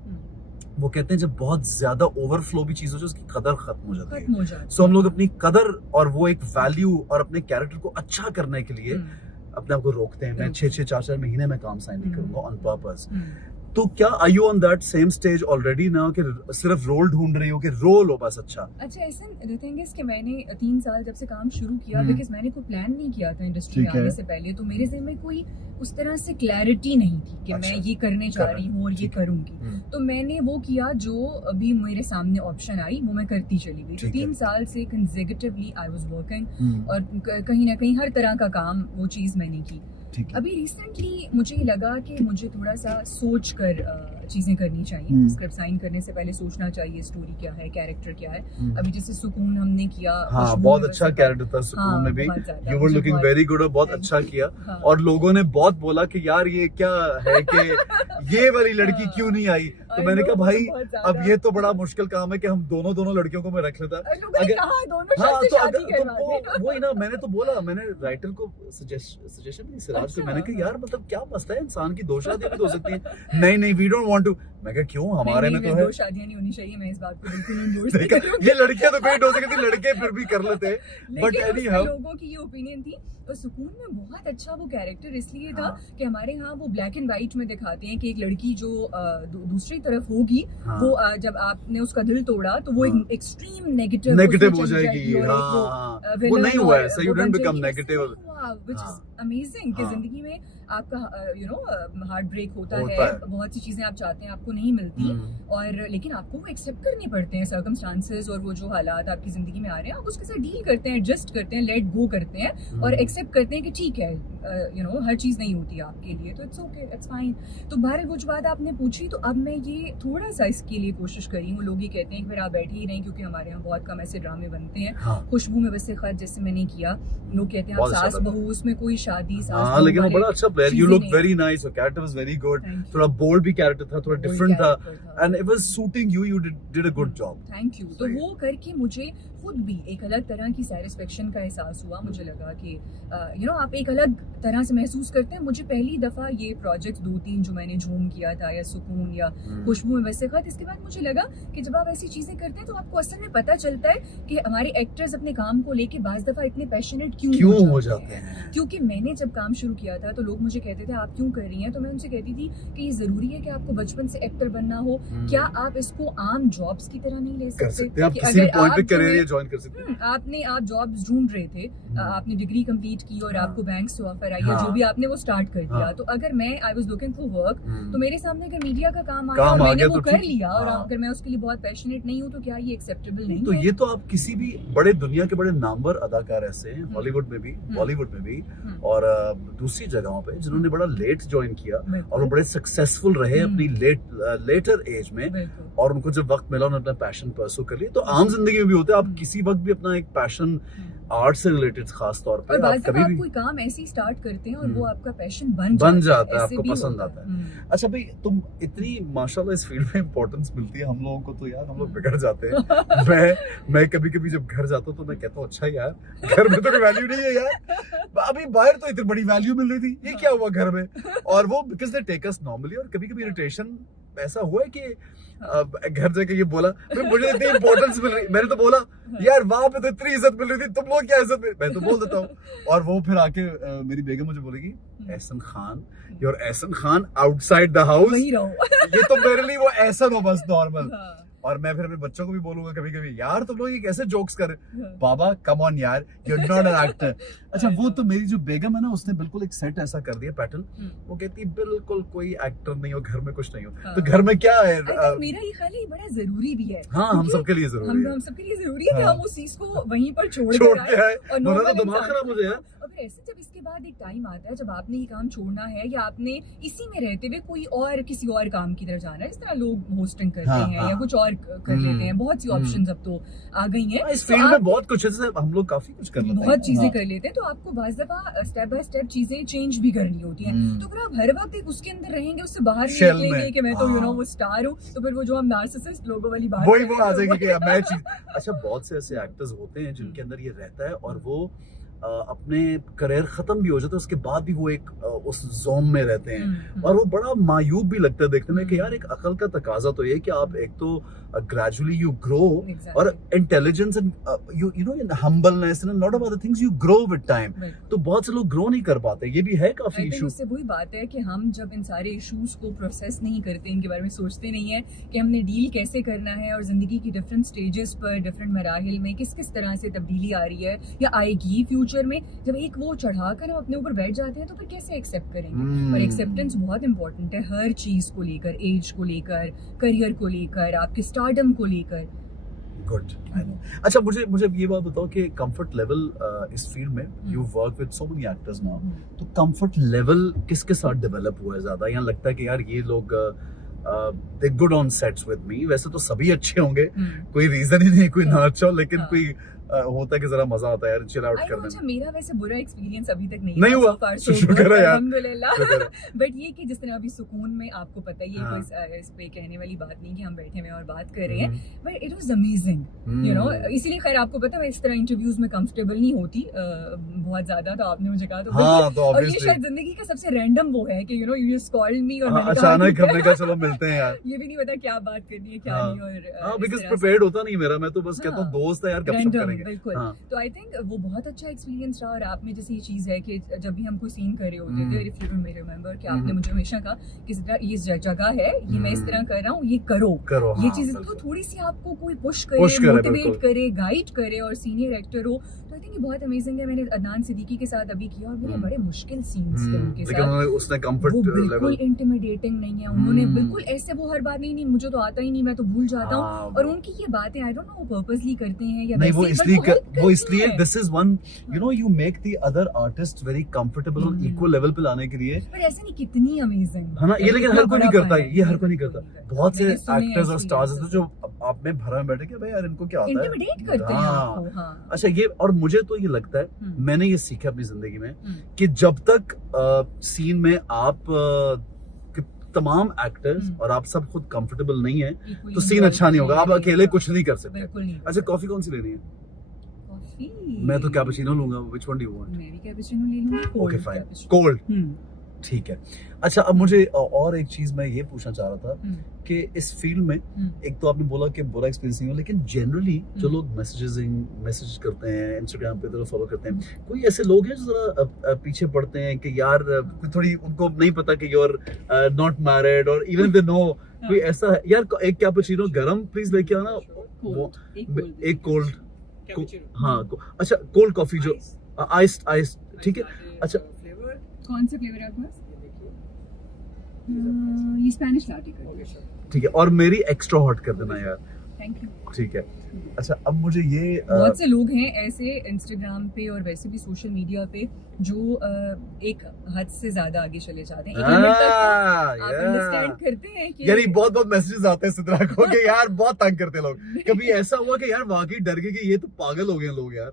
वो कहते हैं जब बहुत ज्यादा ओवरफ्लो भी चीज हो जाए उसकी कदर खत्म हो जाती है। सो हम लोग अपनी कदर और वो एक वैल्यू और अपने कैरेक्टर को अच्छा करने के लिए अपने आप को रोकते हैं। मैं 6-6 4-4 महीने में काम साइन नहीं करूंगा ऑन पर्पस। तो क्या are you on that same stage already ना, कि सिर्फ रोल ढूंढ रही हो कि रोल हो बस? अच्छा ऐसा द थिंग इज कि मैंने 3 साल जब से काम शुरू किया, बिकॉज मैंने कोई प्लान नहीं किया था इंडस्ट्री में आने से पहले, तो मेरे ज़हन में कोई उस तरह से क्लैरिटी नहीं थी कि मैं ये करने जा रही हूँ और ये करूंगी। तो मैंने वो किया जो अभी मेरे सामने ऑप्शन आई, वो मैं करती चली गई। तो 3 साल से कंसेक्यूटिवली आई वाज वर्किंग, और कहीं ना कहीं हर तरह का काम वो चीज़ मैंने की। अभी रिसेंटली मुझे लगा कि मुझे थोड़ा सा सोच कर चीजें करनी चाहिए। स्क्रिप्ट साइन करने से पहले सोचना चाहिए स्टोरी क्या है, कैरेक्टर क्या है। अभी जैसे सुकून हमने किया, बहुत अच्छा कैरेक्टर था सुकून में भी, you were looking very good, और बहुत अच्छा किया। और लोगों ने बहुत बोला कि यार ये क्या है कि ये वाली लड़की क्यों नहीं आई। तो मैंने कहा भाई अब ये तो बड़ा मुश्किल काम है कि हम दोनों लड़कियों को मैं रख लेता। वही ना, मैंने तो बोला, मैंने राइटर को सजेशन दी, सिराज को, मैंने कहा यार मतलब क्या मसला है, इंसान की 2 शादियां भी हो सकती हैं। नहीं वी डोंट वांट टू। मैं कहा क्यों, हमारे में तो है 2 शादियां नहीं होनी चाहिए, मैं इस बात को बिल्कुल एंडोर्स नहीं करूंगी। ये लड़कियां तो कोई हो सकती थी, लड़के फिर भी कर लेते, बट एनी हाउ लोगों की ये ओपिनियन थी। और सुकून में बहुत अच्छा वो कैरेक्टर इसलिए था कि हमारे यहाँ वो ब्लैक एंड व्हाइट में दिखाते हैं कि एक लड़की जो दूसरी तरफ होगी, वो जब आपने उसका दिल तोड़ा तो वो एक एक्सट्रीम नेगेटिव हो जाएगी। वो नहीं हुआ ऐसा, you didn't become negative, which is amazing कि जिंदगी में आपका हार्ट ब्रेक होता है, बहुत सी चीजें आप चाहते हैं आपको नहीं मिलती, और लेकिन आपको वो एक्सेप्ट करने पड़ते हैं सर्कमस्टांसेस, और वो जो हालात आपकी जिंदगी में आ रहे हैं आप उसके साथ डील करते हैं, एडजस्ट करते हैं, लेट गो करते हैं, और एक्सेप्ट करते हैं कि ठीक है हर चीज नहीं होती आपके लिए, तो इट्स ओके, इट्स फाइन। तो बहरहाल वो जो बात आपने पूछी, तो अब मैं ये थोड़ा सा इसके लिए कोशिश करी हूँ। लोग ये कहते हैं कि फिर आप बैठे ही नहीं, क्योंकि हमारे यहाँ बहुत कम ऐसे ड्रामे बनते हैं। खुशबू में वैसे खत जैसे मैंने किया, लोग कहते हैं आप सास बहू, उसमें कोई शादी सास, लेकिन वो बड़ा अच्छा player, you look very nice, your character was very good, थोड़ा बोल्ड भी कैरेक्टर था, थोड़ा डिफरेंट था, and it was suiting you, you did a good job. Thank you. तो वो करके मुझे खुद भी एक अलग तरह की सैटिस्फैक्शन का एहसास हुआ। मुझे लगा कि आप एक अलग तरह से महसूस करते हैं। मुझे पहली दफा ये प्रोजेक्ट 2-3 जो मैंने झूम किया था, या सुकून या खुशबू में वैसे खत, इसके बाद मुझे लगा कि जब आप ऐसी चीजें करते हैं तो आपको असल में पता चलता है कि हमारे एक्टर्स अपने काम को लेके बाज दफा इतने पैशनेट क्यों हो जाते हैं। क्योंकि मैंने जब काम शुरू किया था तो लोग मुझे कहते थे आप क्यों कर रही हैं, तो मैं उनसे कहती थी कि ये जरूरी है कि आपको बचपन से एक्टर बनना हो, क्या आप इसको आम जॉब्स की तरह नहीं ले सकते? आप किसी भी पॉइंट पे करियर ज्वाइन कर सकते हैं। आप जॉब्स ढूंढ रहे थे, आपने डिग्री कंप्लीट की और आपको बैंक से ऑफर आई, जो भी आपने वो स्टार्ट कर दिया। तो अगर मैं I was looking for work, तो मेरे सामने अगर मीडिया का काम आया और मैंने वो कर लिया, और अगर मैं उसके लिए बहुत पैशनेट नहीं हूँ, तो क्या ये एक्सेप्टेबल नहीं है? तो ये तो आप किसी भी बड़े दुनिया के बड़े नामवर अदाकार ऐसे हैं, हॉलीवुड में भी, बॉलीवुड में भी, और दूसरी जगहों पे, जिन्होंने बड़ा लेट ज्वाइन किया और वो बड़े सक्सेसफुल रहे अपनी लेटर एज में, और उनको जब वक्त मिला उन्होंने अपना पैशन परसू कर लिया। तो आम जिंदगी में भी होता है, आप किसी वक्त भी अपना एक पैशन आर्ट से रिलेटेड खास तौर पे आप कभी भी कोई काम ऐसे ही स्टार्ट करते हैं और वो आपका पैशन बन जाता है, आपको पसंद आता है। अच्छा भाई, तुम इतनी माशाल्लाह इस फील्ड में इंपॉर्टेंस मिलती है हम लोगों को, तो यार हम लोग बिगड़ जाते हैं। मैं कभी कभी जब घर जाता हूँ तो मैं कहता हूँ अच्छा यार घर में तो कोई वैल्यू नहीं है यार, अभी बाहर तो इतनी बड़ी वैल्यू मिल रही थी, ये क्या हुआ घर में? और वो because they take us normally, और कभी कभी इरिटेशन ऐसा हुआ है कि घर जाके ये बोला मुझे इतनी इंपॉर्टेंस मिल रही, मैंने तो बोला यार वहां पे तो इतनी इज्जत मिल रही थी, तुम लोग क्या इज्जत मिल, मैं तो बोल देता हूँ। और वो फिर आके मेरी बेगम मुझे बोलेगी Ehsan Khan, your Ehsan Khan outside the house, वही रहो। ये तो मेरे लिए वो एहसन हो बस नॉर्मल। और मैं फिर अपने बच्चों को भी बोलूंगा कभी कभी, यार तुम लोग ये कैसे जोक्स कर रहे हो, बाबा कम ऑन यार, you are not an actor. अच्छा वो तो मेरी जो बेगम है ना, उसने बिल्कुल एक सेट ऐसा कर दिया पैटर्न, वो कहती है बिल्कुल कोई एक्टर नहीं हो घर में, कुछ नहीं हो तो घर में क्या है। मेरा ये ख्याल है बड़ा जरूरी भी है। हाँ हम सबके लिए जरूरी है, हम सबके लिए जरूरी है कि हम उस चीज को वहीं पर छोड़ के आए। और दिमाग खराब हो जाए। और फिर ऐसे जब इसके बाद एक टाइम आता है जब आपने ये काम छोड़ना है या आपने इसी में रहते हुए कोई और किसी और काम की तरफ जाना है, इस तरह लोग होस्टिंग करते हैं या कुछ और कर लेते हैं, बहुत सी ऑप्शंस अब तो आ गई हैं इस फील्ड में, बहुत कुछ है, हम लोग काफी कुछ कर लेते हैं, बहुत चीजें कर लेते हैं, तो आपको बाज़ दफा स्टेप बाय स्टेप चीजें चेंज भी करनी होती हैं। तो अगर आप हर वक्त एक उसके अंदर रहेंगे, उससे बाहर नहीं निकलेंगे कि मैं तो यू नो वो स्टार हूँ, तो फिर वो जो हम नार्सिसिस्ट लोगों वाली बात वही वो आ जाएगी कि मैं चीज। अच्छा बहुत से ऐसे एक्टर्स होते हैं जिनके अंदर ये रहता है और वो अपने करियर खत्म भी हो जाता है, उसके बाद भी वो एक उस जोन में रहते हैं और वो बड़ा मायूब भी लगता है देखने में कि यार एक अकल का तकाजा तो ये कि आप एक तो ग्रेजुअली यू ग्रो और intelligence and you know in humbleness and lot of other things you grow with time. तो बहुत से लोग ग्रो नहीं कर पाते, ये भी है काफी इशू। इससे वही बात है कि हम जब इन सारे इश्यूज को प्रोसेस नहीं करते, इनके बारे में सोचते नहीं है कि हमने डील कैसे करना है और जिंदगी की डिफरेंट स्टेजेस पर, डिफरेंट मराहिल में किस किस तरह से तब्दीली आ रही है या आएगी फ्यूचर में, जब एक वो चढ़ाकर हम अपने ऊपर बैठ जाते हैं तो फिर कैसे एक्सेप्ट करेंगे। और एक्सेप्टेंस बहुत इंपॉर्टेंट है हर चीज को लेकर, एज को लेकर, करियर को लेकर, आपके स्टारडम को लेकर। गुड। अच्छा मुझे ये बात बताओ कि कंफर्ट लेवल इस फील्ड में, you work with so many actors now, तो कंफर्ट लेवल किसके साथ डेवलप हुआ है ज्यादा? यहाँ लगता है कि यार ये लोग they good on sets with me, वैसे तो सभी अच्छे होंगे, कोई रीजन ही नहीं कोई ना अच्छा हो, लेकिन कोई होता है कि जरा मजा आता है यार चिल आउट करने में। मेरा वैसे बुरा एक्सपीरियंस अभी तक नहीं हुआ, शुक्र है यार, अल्हम्दुलिल्लाह। बट ये कि जिस तरह अभी सुकून में, आपको पता ही है कोई इस पे कहने वाली बात नहीं कि हम बैठे हुए और बात कर रहे हैं, but it was amazing you know. इसीलिए खैर आपको पता है मैं इस तरह इंटरव्यूज में कंफर्टेबल नहीं होती बहुत ज्यादा, तो आपने मुझे कहा तो और ये शायद जिंदगी का सबसे रैंडम वो है कि you know you just called me और मैंने अचानक हमने कहा चलो मिलते हैं यार, ये भी नहीं पता क्या बात करनी है क्या नहीं। और बिकॉज़ प्रिपेयर्ड होता नहीं मेरा, मैं तो बस कहता हूं दोस्त है यार गपशप करेंगे। बिल्कुल। तो आई थिंक वो बहुत अच्छा एक्सपीरियंस रहा। और आप में जैसे ये चीज है कि जब भी हम कोई सीन कर रहे होते थे, इफ यू रिमेंबर कि आपने मुझे हमेशा कहा कि ये जगह है, ये मैं इस तरह कर रहा हूँ, ये करो ये चीजें, तो थोड़ी सी आपको कोई पुश करे, मोटिवेट करे, गाइड करे और सीनियर एक्टर हो, तो आई थिंक ये बहुत अमेजिंग है। मैंने अदनान सिद्दीकी के साथ अभी किया और मेरे बड़े मुश्किल सीन्स थे उनके साथ, उसने कंफर्ट बिल्कुल इंटिमिडेटिंग नहीं है, उन्होंने बिल्कुल ऐसे वो हर बात नहीं मुझे तो आता ही नहीं, मैं तो भूल जाता हूँ। और उनकी ये बातें आई डोंट नो वो पर्पसली करते हैं या नहीं, वो इसलिए this is one you know you make the other artist very comfortable और इक्वल लेवल पे लाने के लिए। पर ऐसे नहीं, कितनी अमेजिंग है ना ये, लेकिन हर कोई नहीं करता है, ये हर कोई नहीं करता। बहुत से एक्टर्स और स्टार्स हैं जो आप में भरा में बैठे कि भाई यार इनको क्या आता है, इंटिमिडेट करते हैं आपको। हाँ। अच्छा ये, और मुझे तो ये लगता है, मैंने ये सीखा अपनी जिंदगी में कि जब तक सीन में आप तमाम एक्टर्स और आप सब खुद कंफर्टेबल नहीं है तो सीन अच्छा नहीं होगा, आप अकेले कुछ नहीं कर सकते। अच्छा कॉफी कौन सी लेनी है? मैं तो कैपुचिनो लूंगा, which one do you want? मैं भी कैपुचिनो ले लूंगी। ओके फाइन, कोल्ड, ठीक है। अच्छा अब मुझे और एक चीज मैं ये पूछना चाह रहा था कि इस फील्ड में एक तो आपने बोला कि बुरा एक्सपीरियंस नहीं हो, लेकिन जनरली जो लोग मैसेज करते हैं इंस्टाग्राम पे, तो फॉलो करते हैं, कोई ऐसे लोग हैं जो जरा पीछे पड़ते हैं कि यार थोड़ी उनको नहीं पता कि यू आर नॉट मैरिड, और इवन दे नो कोई ऐसा है यार एक कैपुचिनो गरम प्लीज लेके आना, वो एक कोल्ड, हाँ अच्छा कोल्ड कॉफी जो आइस, ठीक है। अच्छा कौन से फ्लेवर है आपके पास? ये स्पेनिश लाटे कर, ठीक है, और मेरी एक्स्ट्रा हॉट कर देना यार, थैंक यू, ठीक है। अच्छा अब मुझे ये बहुत से लोग हैं ऐसे इंस्टाग्राम पे और वैसे भी सोशल मीडिया पे जो एक हद से ज्यादा आगे चले जाते हैं, एक लिमिट तक आप अंडरस्टैंड करते हैं कि यार बहुत मैसेजेस आते हैं सिद्रा को कि यार बहुत तंग करते लोग। कभी ऐसा हुआ कि यार वाकई डर गए कि ये तो पागल हो गए लोग यार?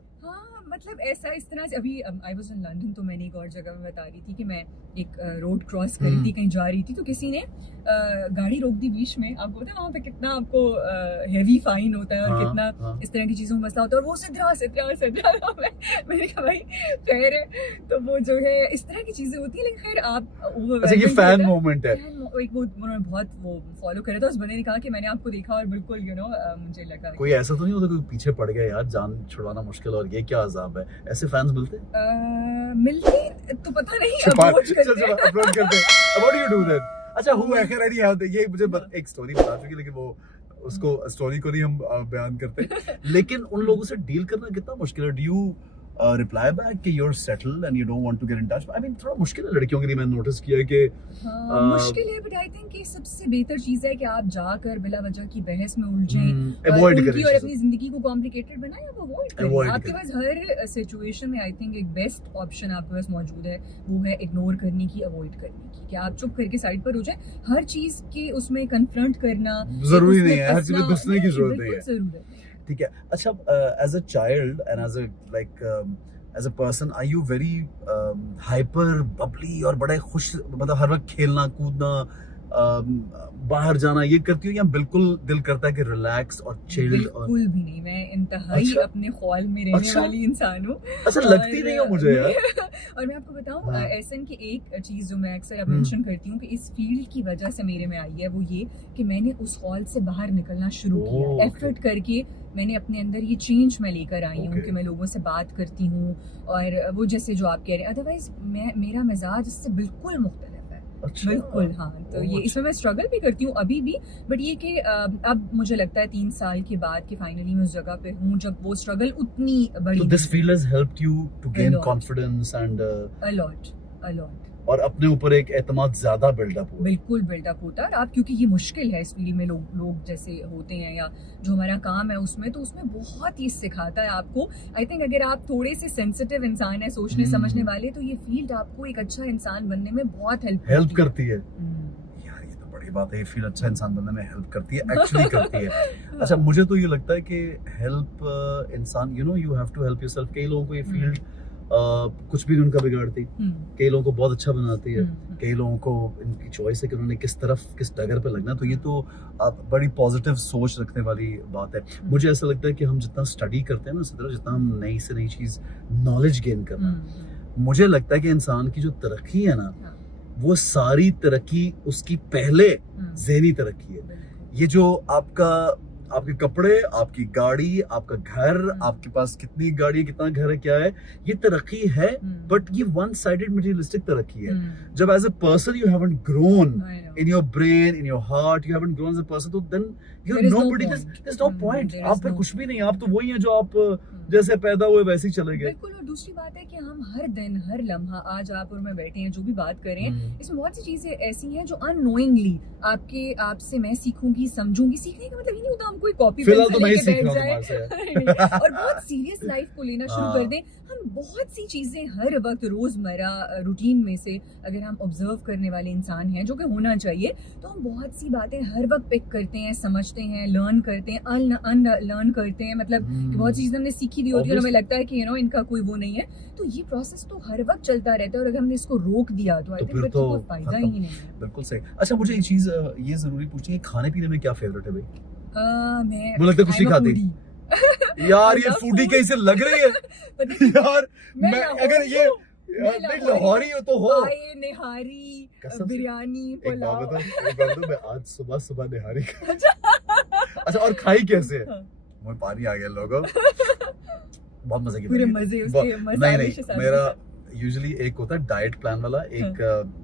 मतलब ऐसा इस तरह से अभी आई वाज इन लंदन, तो मैंने एक और जगह में बता रही थी कि मैं एक रोड क्रॉस कर रही थी, कहीं जा रही थी, तो किसी ने गाड़ी रोक दी बीच में। आपको पता है वहाँ पे कितना आपको हेवी फाइन होता है और कितना इस तरह की चीज़ों में मसला होता है, और वो सिद्धरा मैंने कहा भाई खैर है, तो वो जो है इस तरह की चीज़ें होती है। लेकिन खैर आप अच्छा ये फैन मोमेंट है, एक वो उन्होंने बहुत वो फॉलो करे था, उस बंदे ने कहा कि मैंने आपको देखा और बिल्कुल मुझे लगा कोई ऐसा तो नहीं होता कोई पीछे पड़ गया यार, जान छुड़वाना मुश्किल और ये क्या अजाब है, ऐसे फैंस मिलते मिलते तो पता नहीं, अप्रोच करते हैं। What do you do then? अच्छा हु है खैर ये मुझे एक स्टोरी बता चुकी, लेकिन वो उसको स्टोरी को नहीं हम बयान करते। लेकिन उन लोगों से डील करना कितना मुश्किल है? डू यू रिप्लाई बैक कि you are settled and you don't want to get in touch? I mean थोड़ा मुश्किल है लड़कियों के लिए, मैंने नोटिस किया है कि मुश्किल है, बट आई थिंक ये सबसे बेहतर चीज है कि आप जाकर बिला वजह की बहस में उलझें, अवॉइड उनकी करें और अपनी जिंदगी को कॉम्प्लिकेटेड बनाएं, आप अवॉइड करें। आपके पास हर सिचुएशन में आई थिंक एक बेस्ट ऑप्शन आपके पास मौजूद है, वो है इग्नोर करने की, अवॉइड करने की, कि आप चुप करके साइड पर हो जाए। हर चीज के उसमें कन्फ्रंट करना जरूरी नहीं है, हर चीज में घुसने की जरूरत नहीं है, जरूर है। ठीक है। अच्छा as a child and as a like as a person are you very hyper bubbly और बड़े खुश, मतलब हर वक्त खेलना कूदना बाहर जाना ये करती हूँ, या बिल्कुल दिल करता है कि रिलैक्स और चिल्ड? बिल्कुल भी नहीं, मैं इंतहाई अपने ख्याल में रहने वाली इंसान हूँ। अच्छा लगती नहीं हो मुझे यार। और मैं आपको बताऊँ एहसन की एक चीज जो मैं अक्सर मेंशन करती हूँ कि इस फील्ड की वजह से मेरे में आई है, वो ये कि मैंने उस ख्याल से बाहर निकलना शुरू किया, एफर्ट करके मैंने अपने अंदर ये चेंज मैं लेकर आई हूँ कि मैं लोगों से बात करती हूँ, और वो जैसे जो आप कह रहे हैं, अदरवाइज मेरा मिजाज इससे बिल्कुल मुख्तलिफ है। अच्छा, बिल्कुल हाँ, तो ये इसमें मैं स्ट्रगल भी करती हूँ अभी भी, बट ये कि अब मुझे लगता है 3 साल के बाद कि फाइनली मैं उस जगह पे हूँ जब वो स्ट्रगल उतनी बड़ी। So this field has helped you to gain confidence and a lot और अपने ऊपर एक एतमाद ज्यादा बिल्डअप हुआ। बिल्कुल बिल्डअप होता है। आप क्योंकि ये मुश्किल है इस फील्ड में, लोग जैसे होते हैं या जो हमारा काम है उसमें, तो उसमें बहुत ही सिखाता है आपको। आई थिंक अगर आप थोड़े से सेंसिटिव इंसान है, सोचने समझने वाले, तो ये फील्ड आपको एक अच्छा इंसान बनने में बहुत हेल्प करती है। यार ये तो बड़ी बात है, ये फील्ड अच्छा इंसान बनने में हेल्प करती है, एक्चुअली करती है। अच्छा मुझे तो ये लगता है कि हेल्प इंसान, you know you have to help yourself. कई लोगों को ये फील्ड कुछ भी उनका बिगाड़ती, कई लोगों को बहुत अच्छा बनाती है, कई लोगों को इनकी चॉइस है कि उन्होंने किस डगर पे लगना। तो ये तो आप बड़ी पॉजिटिव सोच रखने वाली बात है। मुझे ऐसा लगता है कि हम जितना स्टडी करते हैं ना, उसी तरह जितना हम नई से नई चीज नॉलेज गेन करना, मुझे लगता है कि इंसान की जो तरक्की है ना, वो सारी तरक्की उसकी पहले ज़हनी तरक्की है। ये जो आपके कपड़े, आपकी गाड़ी, आपका घर, आपके पास कितनी गाड़ी है, कितना घर है, क्या है, ये तरक्की है, बट ये वन साइडेड मटेरियलिस्टिक तरक्की है। जब as a person you haven't grown in your brain, in your heart, you haven't grown as a person, तो then you have nobody, there is no point. आप पे कुछ भी नहीं, आप तो वही हैं जो आप जैसे पैदा हुए वैसे ही चले गए। बिल्कुल। और दूसरी बात है कि हम हर दिन, हर लम्हा, आज आप और मैं बैठे हैं, जो भी बात करें, इसमें बहुत सी चीजें ऐसी हैं जो अननोइंगली आपसे मैं सीखूंगी, समझूंगी। सीखने का मतलब ये नहीं होता हम कोई कॉपी फिलहाल तो मैं ही सीख रहा हूं तुम्हारे और बहुत सीरियस लाइफ को लेना शुरू कर दें। हम बहुत सी चीजें हर वक्त रोजमर्रा रूटीन में से अगर हम ऑब्जर्व करने वाले इंसान हैं, जो कि होना चाहिए, तो हम बहुत सी बातें हर वक्त पिक करते हैं, समझते हैं, लर्न करते हैं, अनलर्न करते हैं। मतलब कि बहुत चीजें हमने सीखी भी होती है और हमें लगता है कि इनका कोई वो नहीं है। तो ये प्रोसेस तो हर वक्त चलता रहता है, और अगर हमने इसको रोक दिया तो आई थिंक कोई फायदा ही नहीं है। बिल्कुल सही। अच्छा मुझे एक चीज ये जरूरी पूछनी है, खाने पीने में क्या फेवरेट है भाई? मैं लगता है कुछ नहीं खाती यार, ये फूडी कैसे लग रही है यार। मैं अगर ये नहीं लाहौरी हो तो हो, निहारी, बिरयानी, पुलाव। एक बात बताऊं, मैं आज सुबह निहारी अच्छा और खाई कैसे है? मुझे पानी आ गया लोगों, बहुत मजे की पूरे मजे उसके मसाले नहीं मेरा यूजुअली एक होता है डाइट प्लान वाला, एक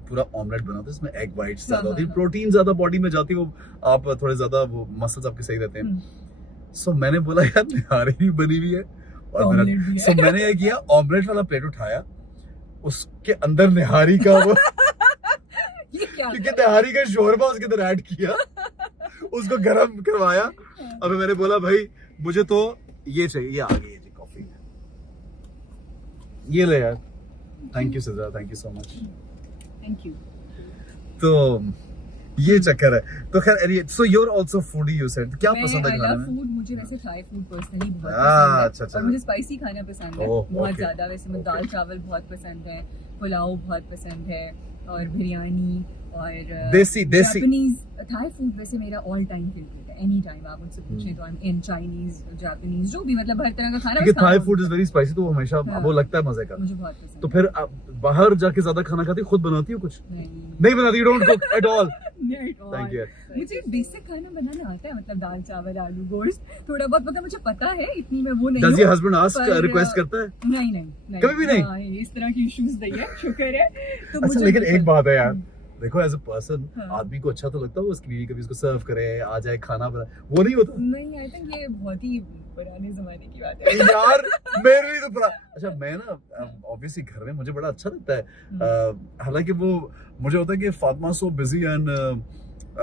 पूरा ऑमलेट बनाता है, इसमें एग वाइट्स ज्यादा होती है, प्रोटीन ज्यादा बॉडी में जाती है, वो आप थोड़े ज्यादा वो मसल्स आपके सही रहते हैं। सो मैंने बोला यार निहारी भी बनी हुई है और मैंने ये किया, ऑमलेट वाला प्लेट उठाया, उसके अंदर निहारी का वो क्योंकि निहारी का शोरबा उसके अंदर ऐड किया, उसको गर्म करवाया। अब मैंने बोला भाई मुझे तो ये चाहिए, ये आ गई है जी कॉफी, ये ले यार। Thank you Sidra, thank you so much. Thank you. तो ये चक्कर है। तो खैर so you are also foodie you said, क्या पसंद है खाने में? फूड, मुझे वैसे थाई फूड पर्सनली बहुत अच्छा, पसंद है अच्छा। और मुझे स्पाइसी खाना पसंद है ओह, बहुत okay. ज़्यादा। वैसे मुझे दाल चावल बहुत पसंद है, पुलाव बहुत पसंद है और बिरयानी और देसी जापानीज थाई फूड वैसे मेरा ऑल टाइम फेवरेट है। एनी टाइम आप मुझसे पूछें तो I am in Chinese Japanese जो भी मतलब हर तरह का खाना क्योंकि बस खाना थाई होता फूड है। इज वेरी स्पाइसी, तो वो हमेशा हाँ। वो लगता है मजे का। मुझे बहुत पसंद तो है। फिर आप बाहर जाके ज्यादा खाना खाती हो, खुद बनाती हो कुछ? नहीं बनाती, you don't cook at all? Thank you. मुझे बेसिक खाना बनाना आता है, मतलब दाल चावल आलू गोश्त थोड़ा बहुत पता मुझे पता है, इतनी मैं वो नहीं डज हूँ। योर हस्बैंड आस्क पर, रिक्वेस्ट करता है? नहीं कभी भी नहीं? हाँ, इस तरह की इश्यूज नहीं है, शुक्र है। तो अच्छा, मुझे लेकिन एक बिल्कुल- बात है यार, देखो एज अ पर्सन हाँ। आदमी को अच्छा तो लगता है उसकी बीवी कभी उसको सर्व करे, आ जाए खाना बना, वो नहीं होता? नहीं, आई थिंक ये बहुत ही पुराने जमाने की बात है। यार मेरे लिए तो बड़ा अच्छा, मैं ना ऑब्वियसली घर में मुझे बड़ा अच्छा लगता है। हालांकि वो मुझे होता है कि फातिमा सो बिजी एंड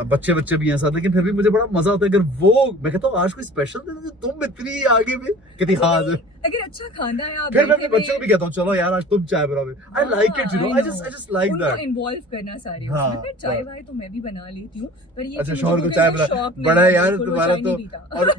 बच्चे भी हैं साथ, लेकिन फिर भी मुझे बड़ा मजा आता है अगर वो, मैं कहता हूँ आज कोई स्पेशल दे दो, तुम इतनी आगे भी कहती हाँ। अगर अच्छा खाना है आप फिर मैं बैठे अपने बच्चों को भी कहता हूँ चलो यार आज तुम चाय बनाओ, I like it, you know, I just like उनको दैट। इन्वॉल्व करना सारे हाँ, उसमें। फिर चाय वाय तो मैं भी बना लेती हूँ, पर ये अच्छा, कि शौहर मुझे को चाय कोई बना शौक नहीं बड़ा है, यार बिल्कुल वो तुम्हारा चाय तो, नहीं पीता। और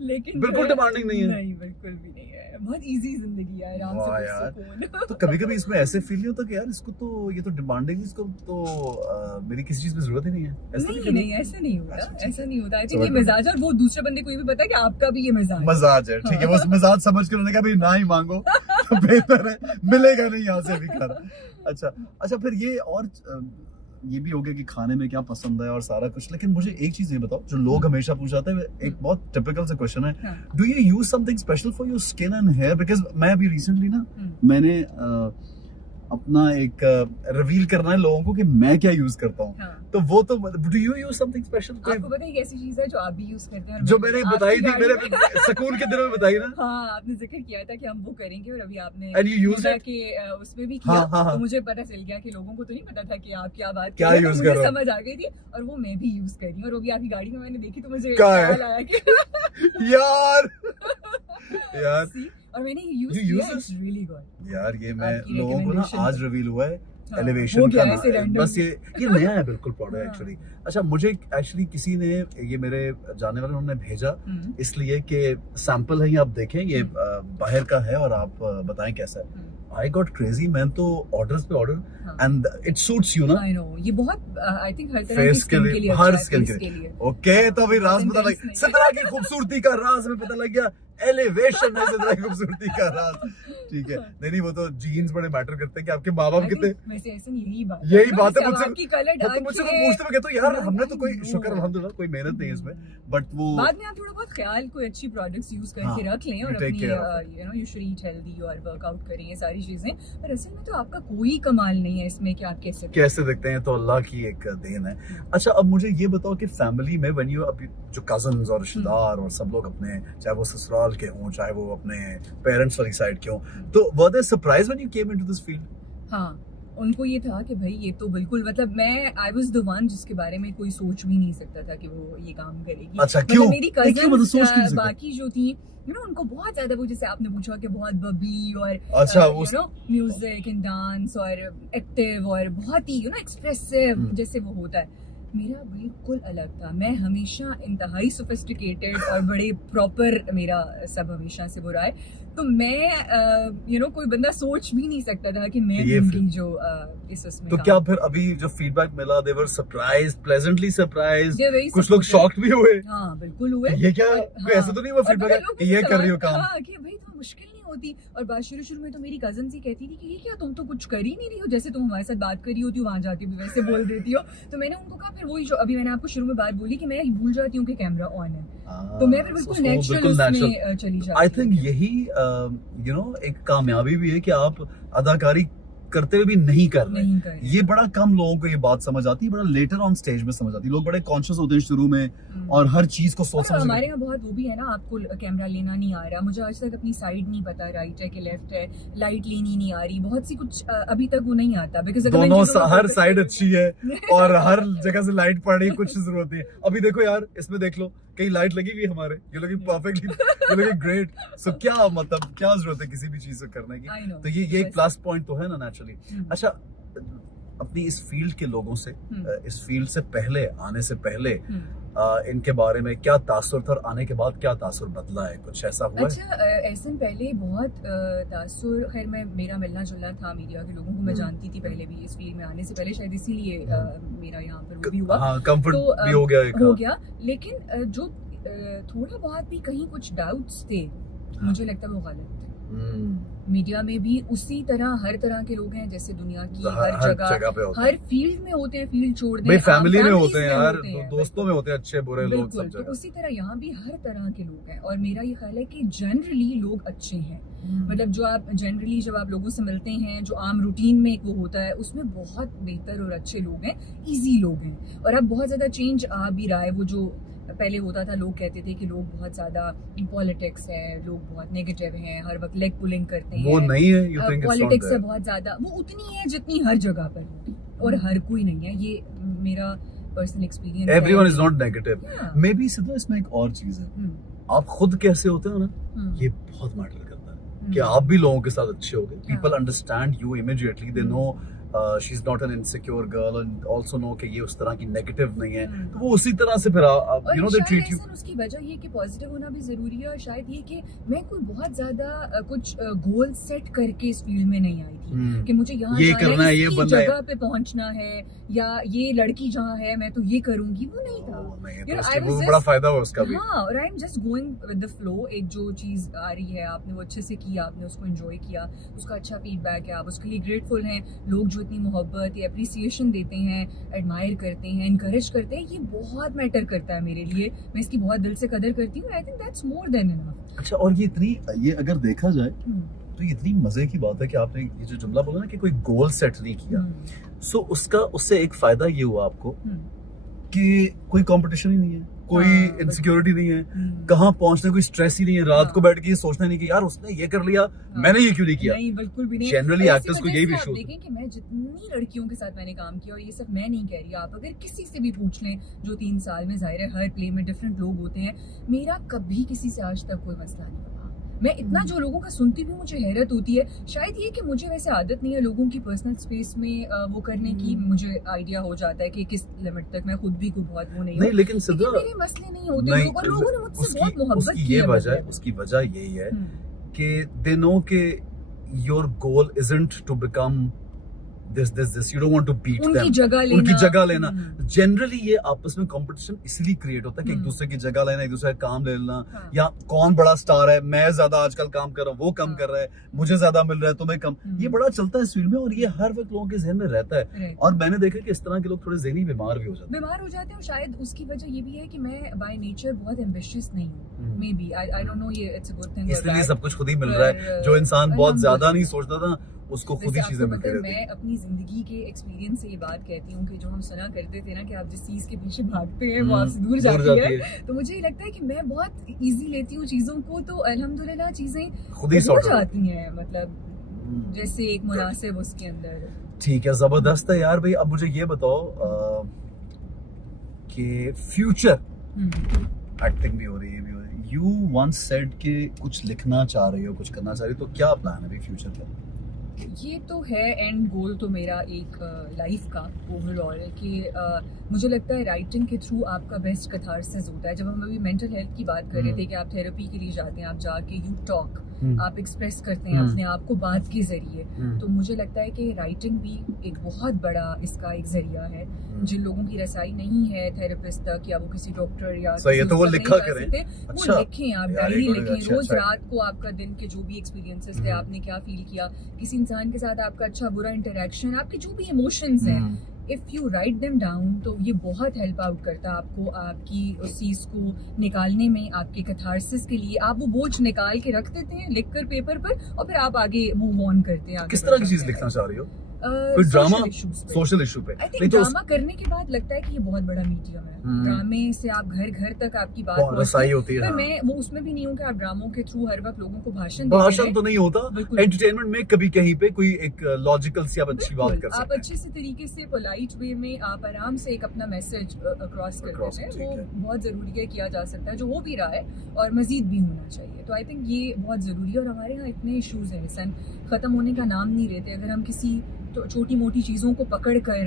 लेकिन बिल्कुल डिमांडिंग नहीं है? नहीं, बिल्कुल भी नहीं है, बहुत इजी जिंदगी है, आराम वाह से यार। सुकून। तो कभी कभी इसमें ऐसे फील नहीं होता कि यार इसको तो ये तो डिमांडिंग, इसको तो मेरी किसी चीज में जरूरत ही नहीं है? ऐसा नहीं, ऐसा नहीं होता, अच्छा, ठीक ऐसा नहीं होता। आई समझ थिंक ये गया। मिजाज है और वो दूसरे बंदे को ये भी पता है कि आपका भी ये मिजाज है। मजाज है, ठीक है, वो मजाज समझ कर उन्होंने कहा भाई ना ही मांगो तो बेहतर है, मिलेगा नहीं यहाँ से भी खाना। अच्छा फिर ये और ये भी हो गया कि खाने में क्या पसंद है और सारा कुछ, लेकिन मुझे एक चीज ये बताओ जो लोग हमेशा पूछते हैं, एक बहुत टिपिकल सा क्वेश्चन है, do you use something special for your skin and hair? Because मैं अभी रिसेंटली ना मैंने अपना एक रिवील करना है लोगों को कि मैं क्या यूज करता हूँ। तो वो तो do you use something special? आपको पता है एक ऐसी चीज है जो आप भी यूज करते हैं, जो मैंने बताई थी मेरे सुकून के दिनों में बताई ना। हाँ, आपने जिक्र किया था कि हम वो करेंगे और अभी आपने And you used it? कि उसमें भी किया। हाँ। तो मुझे पता चल गया कि लोगों को तो नहीं पता था कि आप क्या बात क्या कर रहे हैं, यूज तो कर मुझे रहे हो। समझ आ गई थी और वो मैं भी यूज कर रही हूँ। और वो भी आपकी गाड़ी में मैंने देखी तो मुझे क्या है? ख्याल आया कि यार See? और मैंने यूज You किया, use इट्स रियली गुड। यार ये मैं आपकी लोगों को ना recommendation आज पे। रिवील हुआ है हाँ, एलिवेशन वो का क्या ना, ऐसे random? बस ये नया है बिल्कुल प्रोडक्ट हाँ। एक्चुअली। अच्छा मुझे एक्चुअली किसी ने ये मेरे जानने वाले उन्होंने भेजा इसलिए कि सैंपल है, ये आप देखें, ये बाहर का है और आप बताएं कैसा है। आई गॉट क्रेजी, मैं तो ऑर्डर्स पे order and it suits you ना। आई नो, ये बहुत आई थिंक हर तरह की फेस के स्किन के लिए, लिए हर अच्छा है, स्किन face के के लिए। लिए। ओके तो अभी राज पता लग, नहीं। सिद्रा की खूबसूरती का राज में पता लग गया, एलिवेशन है सिद्रा की खूबसूरती का राज। ठीक है, नहीं वो तो जीन्स बड़े मैटर करते हैं कि आपके माँ बाप I कितने, think वैसे ऐसे नहीं, यही बात यही ना, बात है। जैसे अब मुझसे आपकी कलर तो मुझसे तो पूछते, मैं कहता हूँ यार हमने तो कोई शुक्र अल्हम्दुलिल्लाह कोई मेहनत नहीं है इसमें, बट वो बाद में आप थोड़ा बहुत ख्याल कोई अच्छी प्रोडक्ट्स यूज करके हाँ, रख लें और you take अपनी care of you know you should eat healthy और वर्कआउट करें, ये सारी चीजें। पर असल में तो आपका कोई कमाल नहीं है इसमें कि आप कैसे दिखते हैं, तो अल्लाह की एक देन है। अच्छा अब मुझे ये बताओ कि फैमिली में व्हेन यू अभी जो कजन्स और रिश्तेदार और सब लोग अपने, चाहे वो ससुराल के हों चाहे वो अपने पेरेंट्स वाली साइड के हों, तो were they surprised when you came into this field? हाँ, उनको ये था कि भाई ये तो बिल्कुल, मतलब मैं आई वाज द वन जिसके बारे में कोई सोच भी नहीं सकता था कि वो ये काम करेगी। अच्छा मतलब क्यों? मेरी क्यों मतलब सोच क्यों नहीं कजन्स सकते? बाकी जो थी यू नो उनको बहुत ज्यादा, वो जैसे आपने पूछा कि बहुत बबली और अच्छा you know music and dance और एक्टिव और बहुत ही यू नो एक्सप्रेसिव जैसे वो होता है। मेरा बिल्कुल अलग था, मैं हमेशा इंतहाई सोफिस्टिकेटेड और बड़े प्रॉपर, मेरा सब हमेशा से बुरा है। तो मैं यू नो कोई बंदा सोच भी नहीं सकता था कि मैं ये दूंगी जो इस उसमें तो काम। क्या फिर अभी जो फीडबैक मिला they were surprised, pleasantly surprised, They were very कुछ लोग supportive। शॉक्ड भी हुए हाँ बिल्कुल हुए। ये क्या और- कोई ऐसा तो नहीं हुआ और फीडबैक पता लोग कि ये कर रही हो काम? हाँ, कि भाई तो मुश्किल नहीं होती। और बात शुरू में तो मेरी कजन ही कहती थी कि ये क्या तुम तो कुछ कर ही नहीं रही हो, जैसे तुम हमारे साथ बात कर रही होती हो वहां जाके भी वैसे बोल देती हो। तो मैंने उनको कहा फिर वही जो अभी मैंने आपको शुरू में बात बोली कि मैं भूल जाती हूँ कि कैमरा ऑन है, तो मैं फिर बिल्कुल नेचुरल उसमें चली जाती हूँ। आई थिंक यही यू नो एक कामयाबी भी है कि आप अदाकारी करते हुए भी नहीं कर रहे। नहीं कर रहे। ये बड़ा कम लोगों को ये बात समझ आती है, बड़ा लेटर ऑन स्टेज में समझ आती है। लोग बड़े कॉन्शियस होते हैं शुरू में और हर चीज को सोच और समझ हमारे यहाँ बहुत वो भी है ना, आपको कैमरा लेना नहीं आ रहा, मुझे आज तक अपनी साइड नहीं पता राइट है कि लेफ्ट है, लाइट लेनी नहीं आ रही, बहुत सी कुछ अभी तक वो नहीं आता। बिकॉज दोनों हर साइड अच्छी है और हर जगह से लाइट पड़ रही है, कुछ जरूरत नहीं है। अभी देखो यार इसमें देख लो कहीं लाइट लगी हुई है हमारे, ये लुकिंग परफेक्टली, ये लुकिंग ग्रेट। सो क्या मतलब क्या जरूरत है किसी भी चीज को करने की? तो ये एक प्लस पॉइंट तो है ना नेचुरली। अच्छा अपनी इस फील्ड के लोगों से, इस फील्ड से पहले आने से पहले इनके बारे में क्या तासुर था और आने के बाद क्या तासुर बदला है, कुछ ऐसा हुआ है? अच्छा, एहसन पहले बहुत तासुर, खैर मेरा मिलना जुलना था मीडिया के लोगों को, मैं जानती थी पहले भी इस फील्ड में आने से पहले, शायद इसीलिए मेरा यहाँ पर वो भी हुआ। हाँ, कंफर्ट तो भी हो गया लेकिन जो थोड़ा बहुत भी कहीं कुछ डाउट्स थे, मुझे लगता है वो गलत थे। मीडिया में भी उसी तरह हर तरह के लोग हैं, जैसे दुनिया की हर जगह पे होते हर फील्ड में होते हैं, फील्ड छोड़ दें, भाई फैमिली में होते हैं यार, होते हैं, दोस्तों में होते हैं अच्छे बुरे लोग सब बिल्कुल। तो जगह। उसी तरह यहाँ भी हर तरह के लोग हैं, और मेरा ये ख्याल है कि जनरली लोग अच्छे हैं। मतलब जो आप जनरली जब आप लोगों से मिलते हैं, जो आम रूटीन में एक वो होता है, उसमें बहुत बेहतर और अच्छे लोग हैं, इजी लोग हैं। और अब बहुत ज्यादा चेंज आ भी रहा है। वो जो पहले होता था, लोग कहते थे कि लोग बहुत ज्यादा पॉलिटिक्स है, लोग बहुत नेगेटिव हैं, हर वक्त लेग पुलिंग करते हैं, वो नहीं है, you think it's not politics से there? बहुत ज्यादा वो उतनी है जितनी हर जगह पर होती, और हर कोई नहीं है। ये मेरा पर्सनल एक्सपीरियंस है। Everyone is not negative. Yeah. May be Sidhu इसमें एक और चीज है, आप खुद कैसे होते हो ना, ये बहुत मैटर करता है कि आप भी लोगों के साथ अच्छे हो गए। People understand you immediately, they know she is not an insecure girl, and also know कि ये उस तरह की नेगेटिव नहीं है, तो वो उसी तरह से फिर you know they treat you. उसकी वजह ये कि पॉजिटिव होना भी जरूरी है, और शायद ये कि मैं कोई बहुत ज्यादा कुछ गोल सेट करके इस फील्ड में नहीं आई थी कि मुझे यहाँ ये करना है, ये बनना है, जगह पे पहुंचना है, या ये लड़की जहाँ है मैं तो ये करूंगी, वो नहीं था। वो बड़ा फायदा हुआ उसका भी। हाँ, और आई am just going with the flow. एक जो चीज आ रही है, आपने वो अच्छे से किया, आपने उसको एंजॉय किया, उसका अच्छा फीडबैक है, आप उसके लिए ग्रेटफुल हैं। लोग जो इतनी मोहब्बत या अप्रिसिएशन देते हैं, एडमायर करते हैं, इनकरेज करते हैं, ये बहुत मैटर करता है मेरे लिए। मैं इसकी बहुत दिल से कदर करती हूँ। I think that's more than enough. अच्छा, और ये अगर देखा जाए तो ये इतनी मजे की बात है कि आपने ये जो जुमला बोला ना कि कोई गोल सेट नहीं किया, सो उससे एक फायदा ये हुआ आपको कि कोई कंपटीशन ही नहीं है, कोई इनसिक्योरिटी नहीं है, कहाँ पहुंचने कोई स्ट्रेस ही नहीं है, रात को बैठ के ये सोचना नहीं कि यार उसने ये कर लिया, मैंने ये क्यों नहीं किया। नहीं, बिल्कुल भी नहीं। जनरली एक्टर्स को यही भी इशू देखें कि मैं जितनी लड़कियों के साथ मैंने काम किया, और ये सब मैं नहीं कह रही, आप अगर किसी से भी पूछ लें जो 3 साल में, जाहिर है हर प्ले में डिफरेंट लोग होते हैं, मेरा कभी किसी से आज तक कोई मसला नहीं हुआ। मैं इतना जो लोगों का सुनती भी मुझे हैरत होती है। शायद ये कि मुझे वैसे आदत नहीं है लोगों की पर्सनल स्पेस में वो करने की, मुझे आइडिया हो जाता है कि किस लिमिट तक मैं खुद भी कोई बहुत वो नहीं हूं। लेकिन मेरे मसले नहीं होते, लोगों ने मुझसे बहुत मोहब्बत की है। उसकी वजह यही है कि दे नो कि your goal isn't to become this you don't want to beat them, उनकी जगह लेना। जनरली ये आपस में कंपटीशन इसलिए क्रिएट होता है कि एक दूसरे की जगह लेना, एक दूसरे का काम ले लेना, या कौन बड़ा स्टार है, मैं ज्यादा आजकल काम कर रहा हूँ, वो कम कर रहा है, मुझे ज्यादा मिल रहा है, तुम्हें कम। ये बड़ा चलता है इस फील्ड में, और ये हर वक्त लोगों के जहन में रहता है। और मैंने देखा कि इस तरह के लोग थोड़े ज़हनी बीमार भी हो जाते हैं। और शायद उसकी वजह ये भी है कि मैं बाय नेचर बहुत एम्बिशियस नहीं हूँ। Maybe I don't know, ये इट्स अ गुड थिंग, इसलिए सब कुछ खुद ही मिल रहा है। जो इंसान बहुत ज्यादा नहीं सोचता था, उसको खुद ही चीजें मिलती रहती हैं। मैं अपनी जिंदगी के एक्सपीरियंस से ये बात कहती हूँ कि जो हम सुना करते थे ना कि आप जिस चीज के पीछे भागते हैं वो आपसे दूर जाती है, तो मुझे लगता है कि मैं बहुत इजी लेती हूँ चीजों को, तो अल्हम्दुलिल्लाह चीजें खुद ही हो जाती हैं, मतलब जैसे एक मुनासिब उसके अंदर। ठीक है, जबरदस्त है यार। भाई अब मुझे ये बताओ कि फ्यूचर एक्टिंग भी हो रही है, यू वंस सेड कि कुछ लिखना चाह रही हो, कुछ करना चाह रही हो, तो क्या प्लान है भाई फ्यूचर का? ये तो है एंड गोल तो मेरा एक लाइफ का ओवरऑल है कि मुझे लगता है राइटिंग के थ्रू आपका बेस्ट कैथारसिस होता है। जब हम अभी मेंटल हेल्थ की बात कर रहे थे कि आप थेरेपी के लिए जाते हैं, आप जाके यू टॉक, आप एक्सप्रेस करते हैं अपने आप को बात के जरिए, तो मुझे लगता है कि राइटिंग भी एक बहुत बड़ा इसका एक जरिया है। जिन लोगों की रसाई नहीं है थेरेपिस्ट तक, या वो किसी डॉक्टर या तो वो लिखा करें, वो लिखें, आप डायरी लिखें रोज रात को, आपका दिन के जो भी एक्सपीरियंसेस थे, आपने क्या फील किया, किसी इंसान के साथ आपका अच्छा बुरा इंटरेक्शन, आपके जो भी इमोशंस हैं, if you write them down, तो ये बहुत हेल्प आउट करता है आपको, आपकी उस चीज को निकालने में, आपके कैथारसिस के लिए। आप वो बोझ निकाल के रख देते हैं लिख कर पेपर पर, और फिर आप आगे मूव ऑन करते हैं। किस तरह की चीज लिखना चाह रही हो? कोई ड्रामा, सोशल इशू पे? आई थिंक ड्रामा करने के बाद लगता है कि ये बहुत बड़ा मीडियम है। ड्रामे से आप घर घर तक आपकी बात होती है। पर मैं वो उसमें भी नहीं हूँ कि आप ड्रामों के थ्रू हर वक्त लोगों को भाषण तो नहीं होता। एंटरटेनमेंट में कभी कहीं पे कोई एक लॉजिकल सी आप अच्छी बात कर सकते हैं, आप अच्छे से तरीके से पोलाइट वे में आप आराम से एक अपना मैसेज अक्रॉस करते हैं, वो बहुत जरूरी है, किया जा सकता है, जो हो भी रहा है और मजीद भी होना चाहिए। तो आई थिंक ये बहुत जरूरी है। और हमारे यहाँ इतने इश्यूज हैं सन, खत्म होने का नाम नहीं लेते। अगर हम किसी छोटी मोटी चीज़ों को पकड़ कर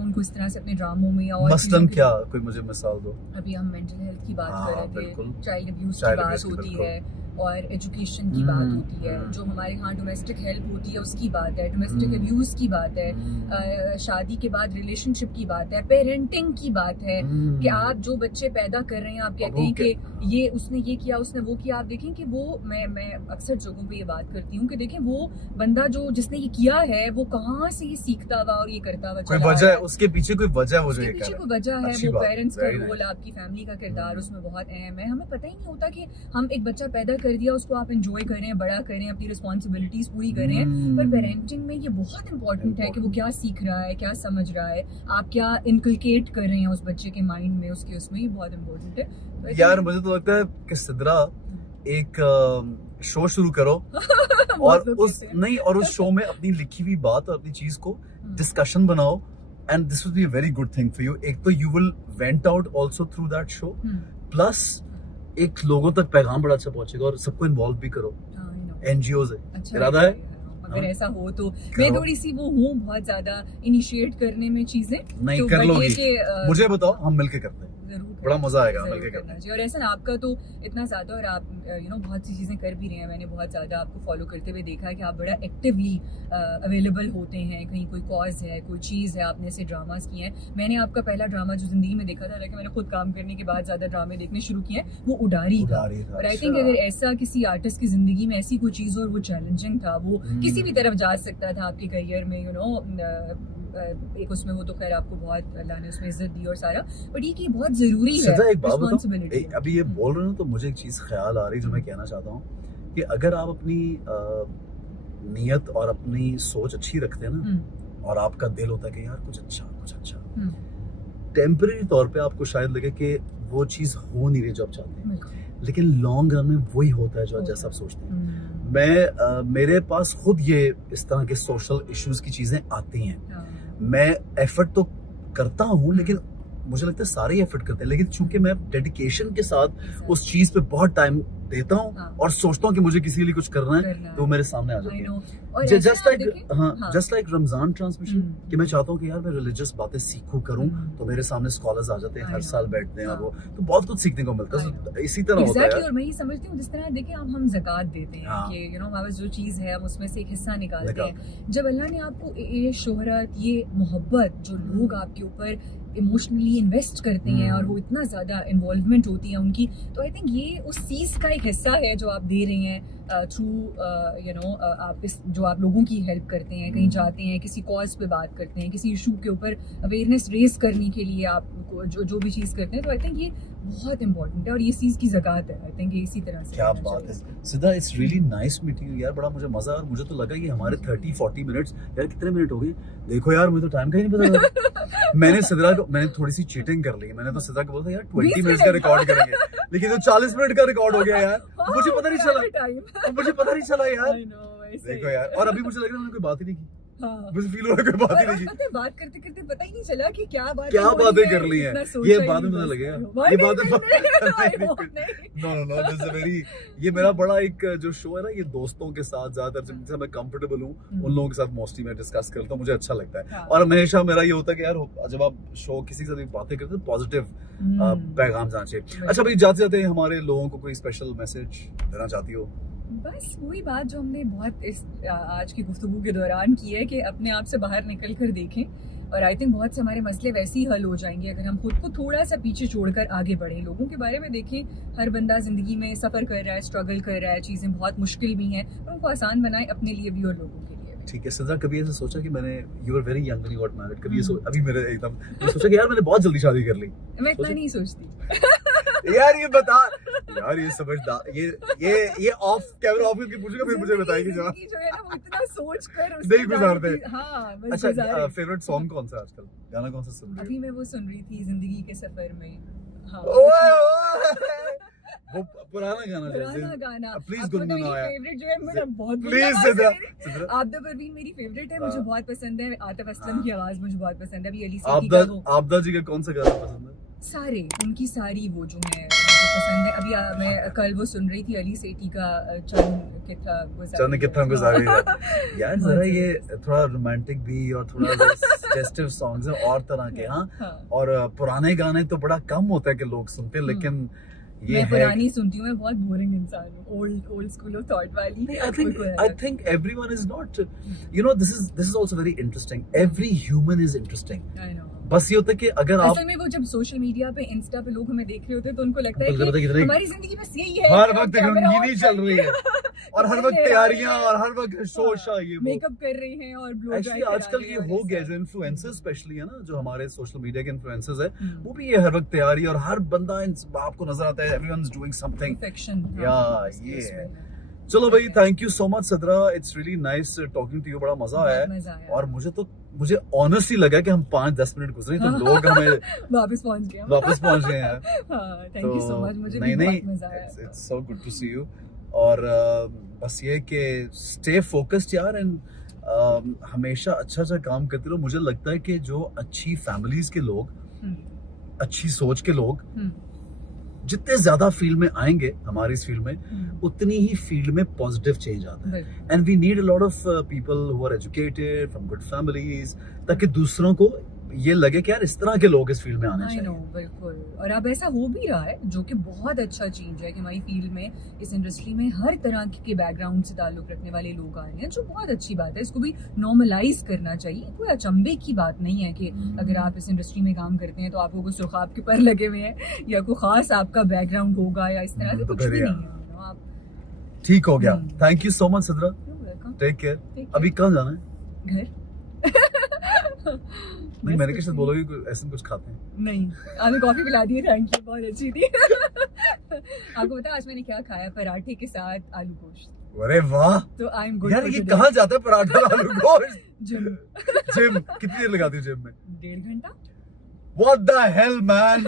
उनको इस तरह से अपने ड्रामों में और मसलन क्या, कोई मुझे मिसाल दो। अभी हम मेंटल हेल्थ की बात कर रहे थे, चाइल्ड अब्यूज की Child बात abuse की, होती बिल्कुल। है और एजुकेशन की बात होती है, जो हमारे यहाँ डोमेस्टिक हेल्प होती है उसकी बात है, डोमेस्टिक अब्यूज़ की बात है, शादी के बाद रिलेशनशिप की बात है, पेरेंटिंग की बात है कि आप जो बच्चे पैदा कर रहे हैं आप कहते हैं कि ये उसने ये किया उसने वो किया। आप देखें कि वो मैं अक्सर जगहों पे ये बात करती हूँ कि देखें वो बंदा जो जिसने ये किया है वो कहाँ से ये सीखता हुआ और ये करता हुआ कोई चला वजह आ है, रहा है। उसके पीछे कोई वजह हो जो उसके ये पीछे कर कोई वजह है, अच्छी वो बात है, पेरेंट्स का very रोल, nice। आपकी फैमिली का किरदार उसमें बहुत अहम है। हमें पता ही नहीं होता कि हम एक बच्चा पैदा कर दिया, उसको आप एंजॉय कर रहे हैं, बड़ा कर रहे हैं, अपनी रिस्पॉन्सिबिलिटीज पूरी कर रहे हैं, पर पेरेंटिंग में ये बहुत इंपॉर्टेंट है कि वो क्या सीख रहा है, क्या समझ रहा है, आप क्या इनकलकेट कर रहे हैं उस बच्चे के माइंड में, उसके उसमें, ये बहुत इंपॉर्टेंट है। तो I यार think- मुझे तो लगता है कि सिद्रा एक शो शुरू करो बहुत और लोग उस कहते हैं। नहीं और उस शो में अपनी लिखी हुई बात और अपनी चीज को डिस्कशन बनाओ, and this will be a very good thing for you. एक तो you will went out also through that show, plus एक लोगों तक पैगाम बड़ा अच्छा पहुंचेगा और सबको इन्वॉल्व भी करो। एनजीओ से अच्छा इरादा है अगर हाँ। ऐसा हो तो मैं थोड़ी सी वो हूँ बहुत ज्यादा इनिशिएट करने में चीजें, नहीं तो कर but लोगी, ये कि, मुझे बताओ, हम मिलके करते हैं, जरूर बड़ा मजा आएगा जरूर मिलके करना करने। चाहिए। और ऐसा ना आपका तो इतना ज्यादा, और आप बहुत सी चीजें कर भी रहे हैं, मैंने बहुत ज्यादा आपको फॉलो करते हुए देखा है कि आप बड़ा एक्टिवली अवेलेबल होते हैं, कहीं कोई कॉज है, कोई चीज है, आपने ऐसे ड्रामास किए हैं। मैंने आपका पहला ड्रामा जो जिंदगी में देखा था, हालांकि मैंने खुद काम करने के बाद ज्यादा ड्रामे देखने शुरू किए हैं, वो उडारी था। और आई थिंक अगर ऐसा किसी आर्टिस्ट की जिंदगी में ऐसी कोई चीज हो और वो चैलेंजिंग था, वो किसी भी तरफ जा सकता था आपके करियर में, एक उसमें वो तो खैर आपको बहुत अल्लाह ने उसमें इज्जत दी और सारा, बट ये कि बहुत जरूरी है सिद्रा, एक बात बताओ, रिस्पॉन्सिबिलिटी। अभी ये बोल रहे हो तो मुझे एक चीज ख्याल आ रही जो मैं कहना चाहता हूँ कि अगर आप अपनी नीयत और अपनी सोच अच्छी रखते हैं ना, और आपका दिल होता है कि यार कुछ अच्छा, टेम्परेरी तौर पे आपको शायद लगे कि वो चीज हो नहीं रही जो आप चाहते हैं, लेकिन लॉन्ग रन में वही होता है जो जैसा आप सोचते हैं। मेरे पास खुद ये इस तरह के सोशल इश्यूज की चीजें आती हैं, मैं एफर्ट तो करता हूँ, लेकिन मुझे लगता है सारे एफर्ट करते हैं, लेकिन चूंकि मैं डेडिकेशन के साथ उस चीज पे बहुत टाइम देता हूँ और सोचता हूँ कि मुझे किसी के लिए कुछ करना है, तो वो मेरे सामने आ जाती है। जस्ट लाइक रमजान ट्रांसमिशन, कि मैं चाहता हूँ कि यार मैं रिलीजियस बातें सीखूं करूँ, तो मेरे सामने स्कॉलर्स आ जाते हैं, हर साल बैठते हैं, और वो तो बहुत कुछ सीखने को मिलता है। तो इसी तरह होता है। और मैं ये समझती हूँ, जिस तरह देखिए हम ज़कात देते हैं कि हमारे पास जो चीज़ है हम उसमें से एक हिस्सा निकालते हैं। जब अल्लाह ने आपको ये शोहरत, ये मोहब्बत, जो लोग आपके ऊपर इमोशनली इन्वेस्ट करते हैं और वो इतना ज़्यादा इन्वॉल्वमेंट होती है उनकी, तो आई थिंक ये उस चीज़ का एक हिस्सा है जो आप दे रहे हैं थ्रू आप जो आप लोगों की हेल्प करते हैं, कहीं जाते हैं, किसी कॉज पे बात करते हैं, किसी इशू के ऊपर अवेयरनेस रेज करने के लिए आप जो भी चीज़ करते हैं, तो आई थिंक ये बहुत इंपॉर्टेंट है और ये चीज़ की ज़कात है। आई थिंक ये इसी तरह से क्या बात है सिद्धा, it's really nice meeting you यार, बड़ा मुझे मजा, और मुझे तो लगा कि हमारे 30-40 मिनट्स, यार कितने मिनट हो गए, देखो यार मुझे तो टाइम का ही नहीं पता। मैंने थोड़ी सी चीटिंग कर ली, मैंने तो सिद्धा को बोला था यार 20 मिनट्स का रिकॉर्ड करेंगे, लेकिन तो 40 मिनट का रिकॉर्ड हो गया यार, मुझे पता नहीं चला यार। देखो यार, और अभी मुझे लग रहा है मैंने कोई बात ही नहीं की, मुझे फील हो रहा है कोई बात ही नहीं की। बात करते करते पता ही नहीं चला कि क्या बातें कर ली हैं, ये बाद में पता लगेगा, ये बात नो दिस इज वेरी, ये मेरा बड़ा एक जो शो है ना, ये दोस्तों के साथ ज्यादातर जिनसे मैं कंफर्टेबल हूँ उन लोगों के साथ मोस्टली मैं डिस्कस करता हूँ, मुझे अच्छा लगता है। और हमेशा मेरा ये होता है कि यार जब आप शो किसी के साथ बातें करते हैं पॉजिटिव पैगाम जाना चाहिए। अच्छा भाई, जाते जाते हमारे लोगों को कोई स्पेशल मैसेज देना चाहती हो? बस वही बात जो हमने बहुत इस आज की गुफ्तगू के दौरान की है कि अपने आप से बाहर निकल कर देखें, और आई थिंक बहुत से हमारे मसले वैसे ही हल हो जाएंगे अगर हम खुद को थोड़ा सा पीछे छोड़कर आगे बढ़ें। लोगों के बारे में देखें, हर बंदा ज़िंदगी में सफ़र कर रहा है, स्ट्रगल कर रहा है, चीज़ें बहुत मुश्किल भी हैं, और उनको आसान बनाएं अपने लिए भी और लोगों के लिए भी। ठीक है सिद्धा, कभी ऐसे सोचा कि मैंने, you are very young, you got married, कभी अभी मेरे एकदम सोचा कि यार मैंने बहुत जल्दी शादी कर ली? मैं इतना नहीं सोचती यार ये बता यार, ये समझदार, ये ऑफ कैमरा ऑफ करके पूछेगा, फिर मुझे बताएगी जवाब। जो है ना वो इतना सोच कर नहीं गुजारते। हाँ, अच्छा, फेवरेट सॉन्ग कौन सा है आजकल, गाना कौन सा सुन रही हो? अभी मैं वो सुन रही थी जिंदगी के सफर में। हाँ, वो पुराना गाना प्लीज गुनगुनाओ फेवरेट जो है मेरा, बहुत प्लीज सिद्रा। आबदा परवीन मेरी फेवरेट है, मुझे बहुत पसंद है। आतिफ असलम की आवाज मुझे बहुत पसंद है। अभी अली सिद्दीकी का आबदा जी का कौन सा गाना पसंद है? सारे उनकी सारी वो जो है मुझे पसंद है। अभी मैं कल वो सुन रही थी अली सेठी का चंद कितना गुजारी है यार। जरा ये थोड़ा रोमांटिक भी और थोड़ा फेस्टिव सॉन्ग्स हैं और तरह के। हाँ, और पुराने गाने तो बड़ा कम होता है कि लोग सुनते हैं, लेकिन ये मैं है पुरानी सुनती हूँ, मैं बहुत बोरिंग इंसान हूँ, ओल्ड स्कूल ऑफ थॉट वाली। I think everyone is not, you know, this is also very interesting. Every human is interesting. I know. बस ये होता है कि अगर आप असल में वो जब सोशल मीडिया पे इंस्टा पे लोग हमें देख रहे होते हैं तो उनको लगता है उनको लगता है कि कि हमारी जिंदगी बस यही है, हर वक्त रंगीनी चल रही है और हर वक्त तैयारियां और हर वक्त शोशा ये वो मेकअप कर रही हैं और ब्लो ड्राई एक्चुअली आजकल ये हो गया जो इन्फ्लुएंसर्स स्पेशली है ना, जो हमारे सोशल मीडिया के इन्फ्लुएंसर्स है, वो भी ये हर वक्त तैयारी और हर बंदा आपको नजर आता है everyone is doing something. Perfection. या ये है। चलो भाई, thank you so much Sadra, it's really nice talking to you, बड़ा मजा आया। और मुझे ऑनेस्टली लगा कि हम 5-10 मिनट गुजरे तो लोग हमें वापस पहुंच गए हैं। थैंक यू सो मच, मुझे भी नहीं, बहुत मजा आया। It's so good to see you. और बस ये कि स्टे फोकस्ड यार, एंड हमेशा अच्छा काम करते रहो। मुझे लगता है कि जो अच्छी फैमिलीज के लोग, अच्छी सोच के लोग जितने ज्यादा फील्ड में आएंगे, हमारी इस फील्ड में, उतनी ही फील्ड में पॉजिटिव चेंज आता है। And we need a lot of people who are educated from good families, ताकि दूसरों को ये लगे कि यार इस तरह के लोग इस फील्ड में आने चाहिए। बिल्कुल। और अब ऐसा हो भी रहा है, जो कि बहुत अच्छा चेंज है कि हमारी फील्ड में, इस इंडस्ट्री में हर तरह के बैकग्राउंड से ताल्लुक रखने वाले लोग आ रहे हैं, जो बहुत अच्छी बात है। इसको भी नॉर्मलाइज करना चाहिए। कोई अचंभे की बात नहीं है कि अगर आप इस इंडस्ट्री में काम करते हैं तो आपको कोई सुर्खाब के पर लगे हुए हैं या कोई खास आपका बैकग्राउंड होगा या इस तरह से कुछ भी नहीं है। आप ठीक हो गया। थैंक यू सो मच सदरा, टेक केयर। अभी कहाँ जाना है? घर। नहीं, मैंने किसी से बोलोगे ऐसे कुछ खाते हैं? नहीं, आपने कॉफी पिला दी है, थैंक यू, बहुत अच्छी थी। आपको पता है आज मैंने क्या खाया? पराठे के साथ आलू गोश्त। अरे वाह, तो आई एम गुड। यार ये कहाँ जाता है पराठा और आलू गोश्त? जिम। कितनी देर लगाती हो जिम में? 1.5 घंटा। What the hell man?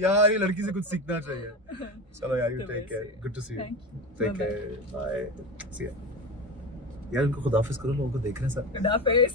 यार ये लड़की से कुछ सीखना चाहिए। चलो यार, you take care. Good to see you. Take care. Bye. See ya. यार इनको खुदाफिज करो, लोगों को देख रहे हैं सर। खुदाफिज।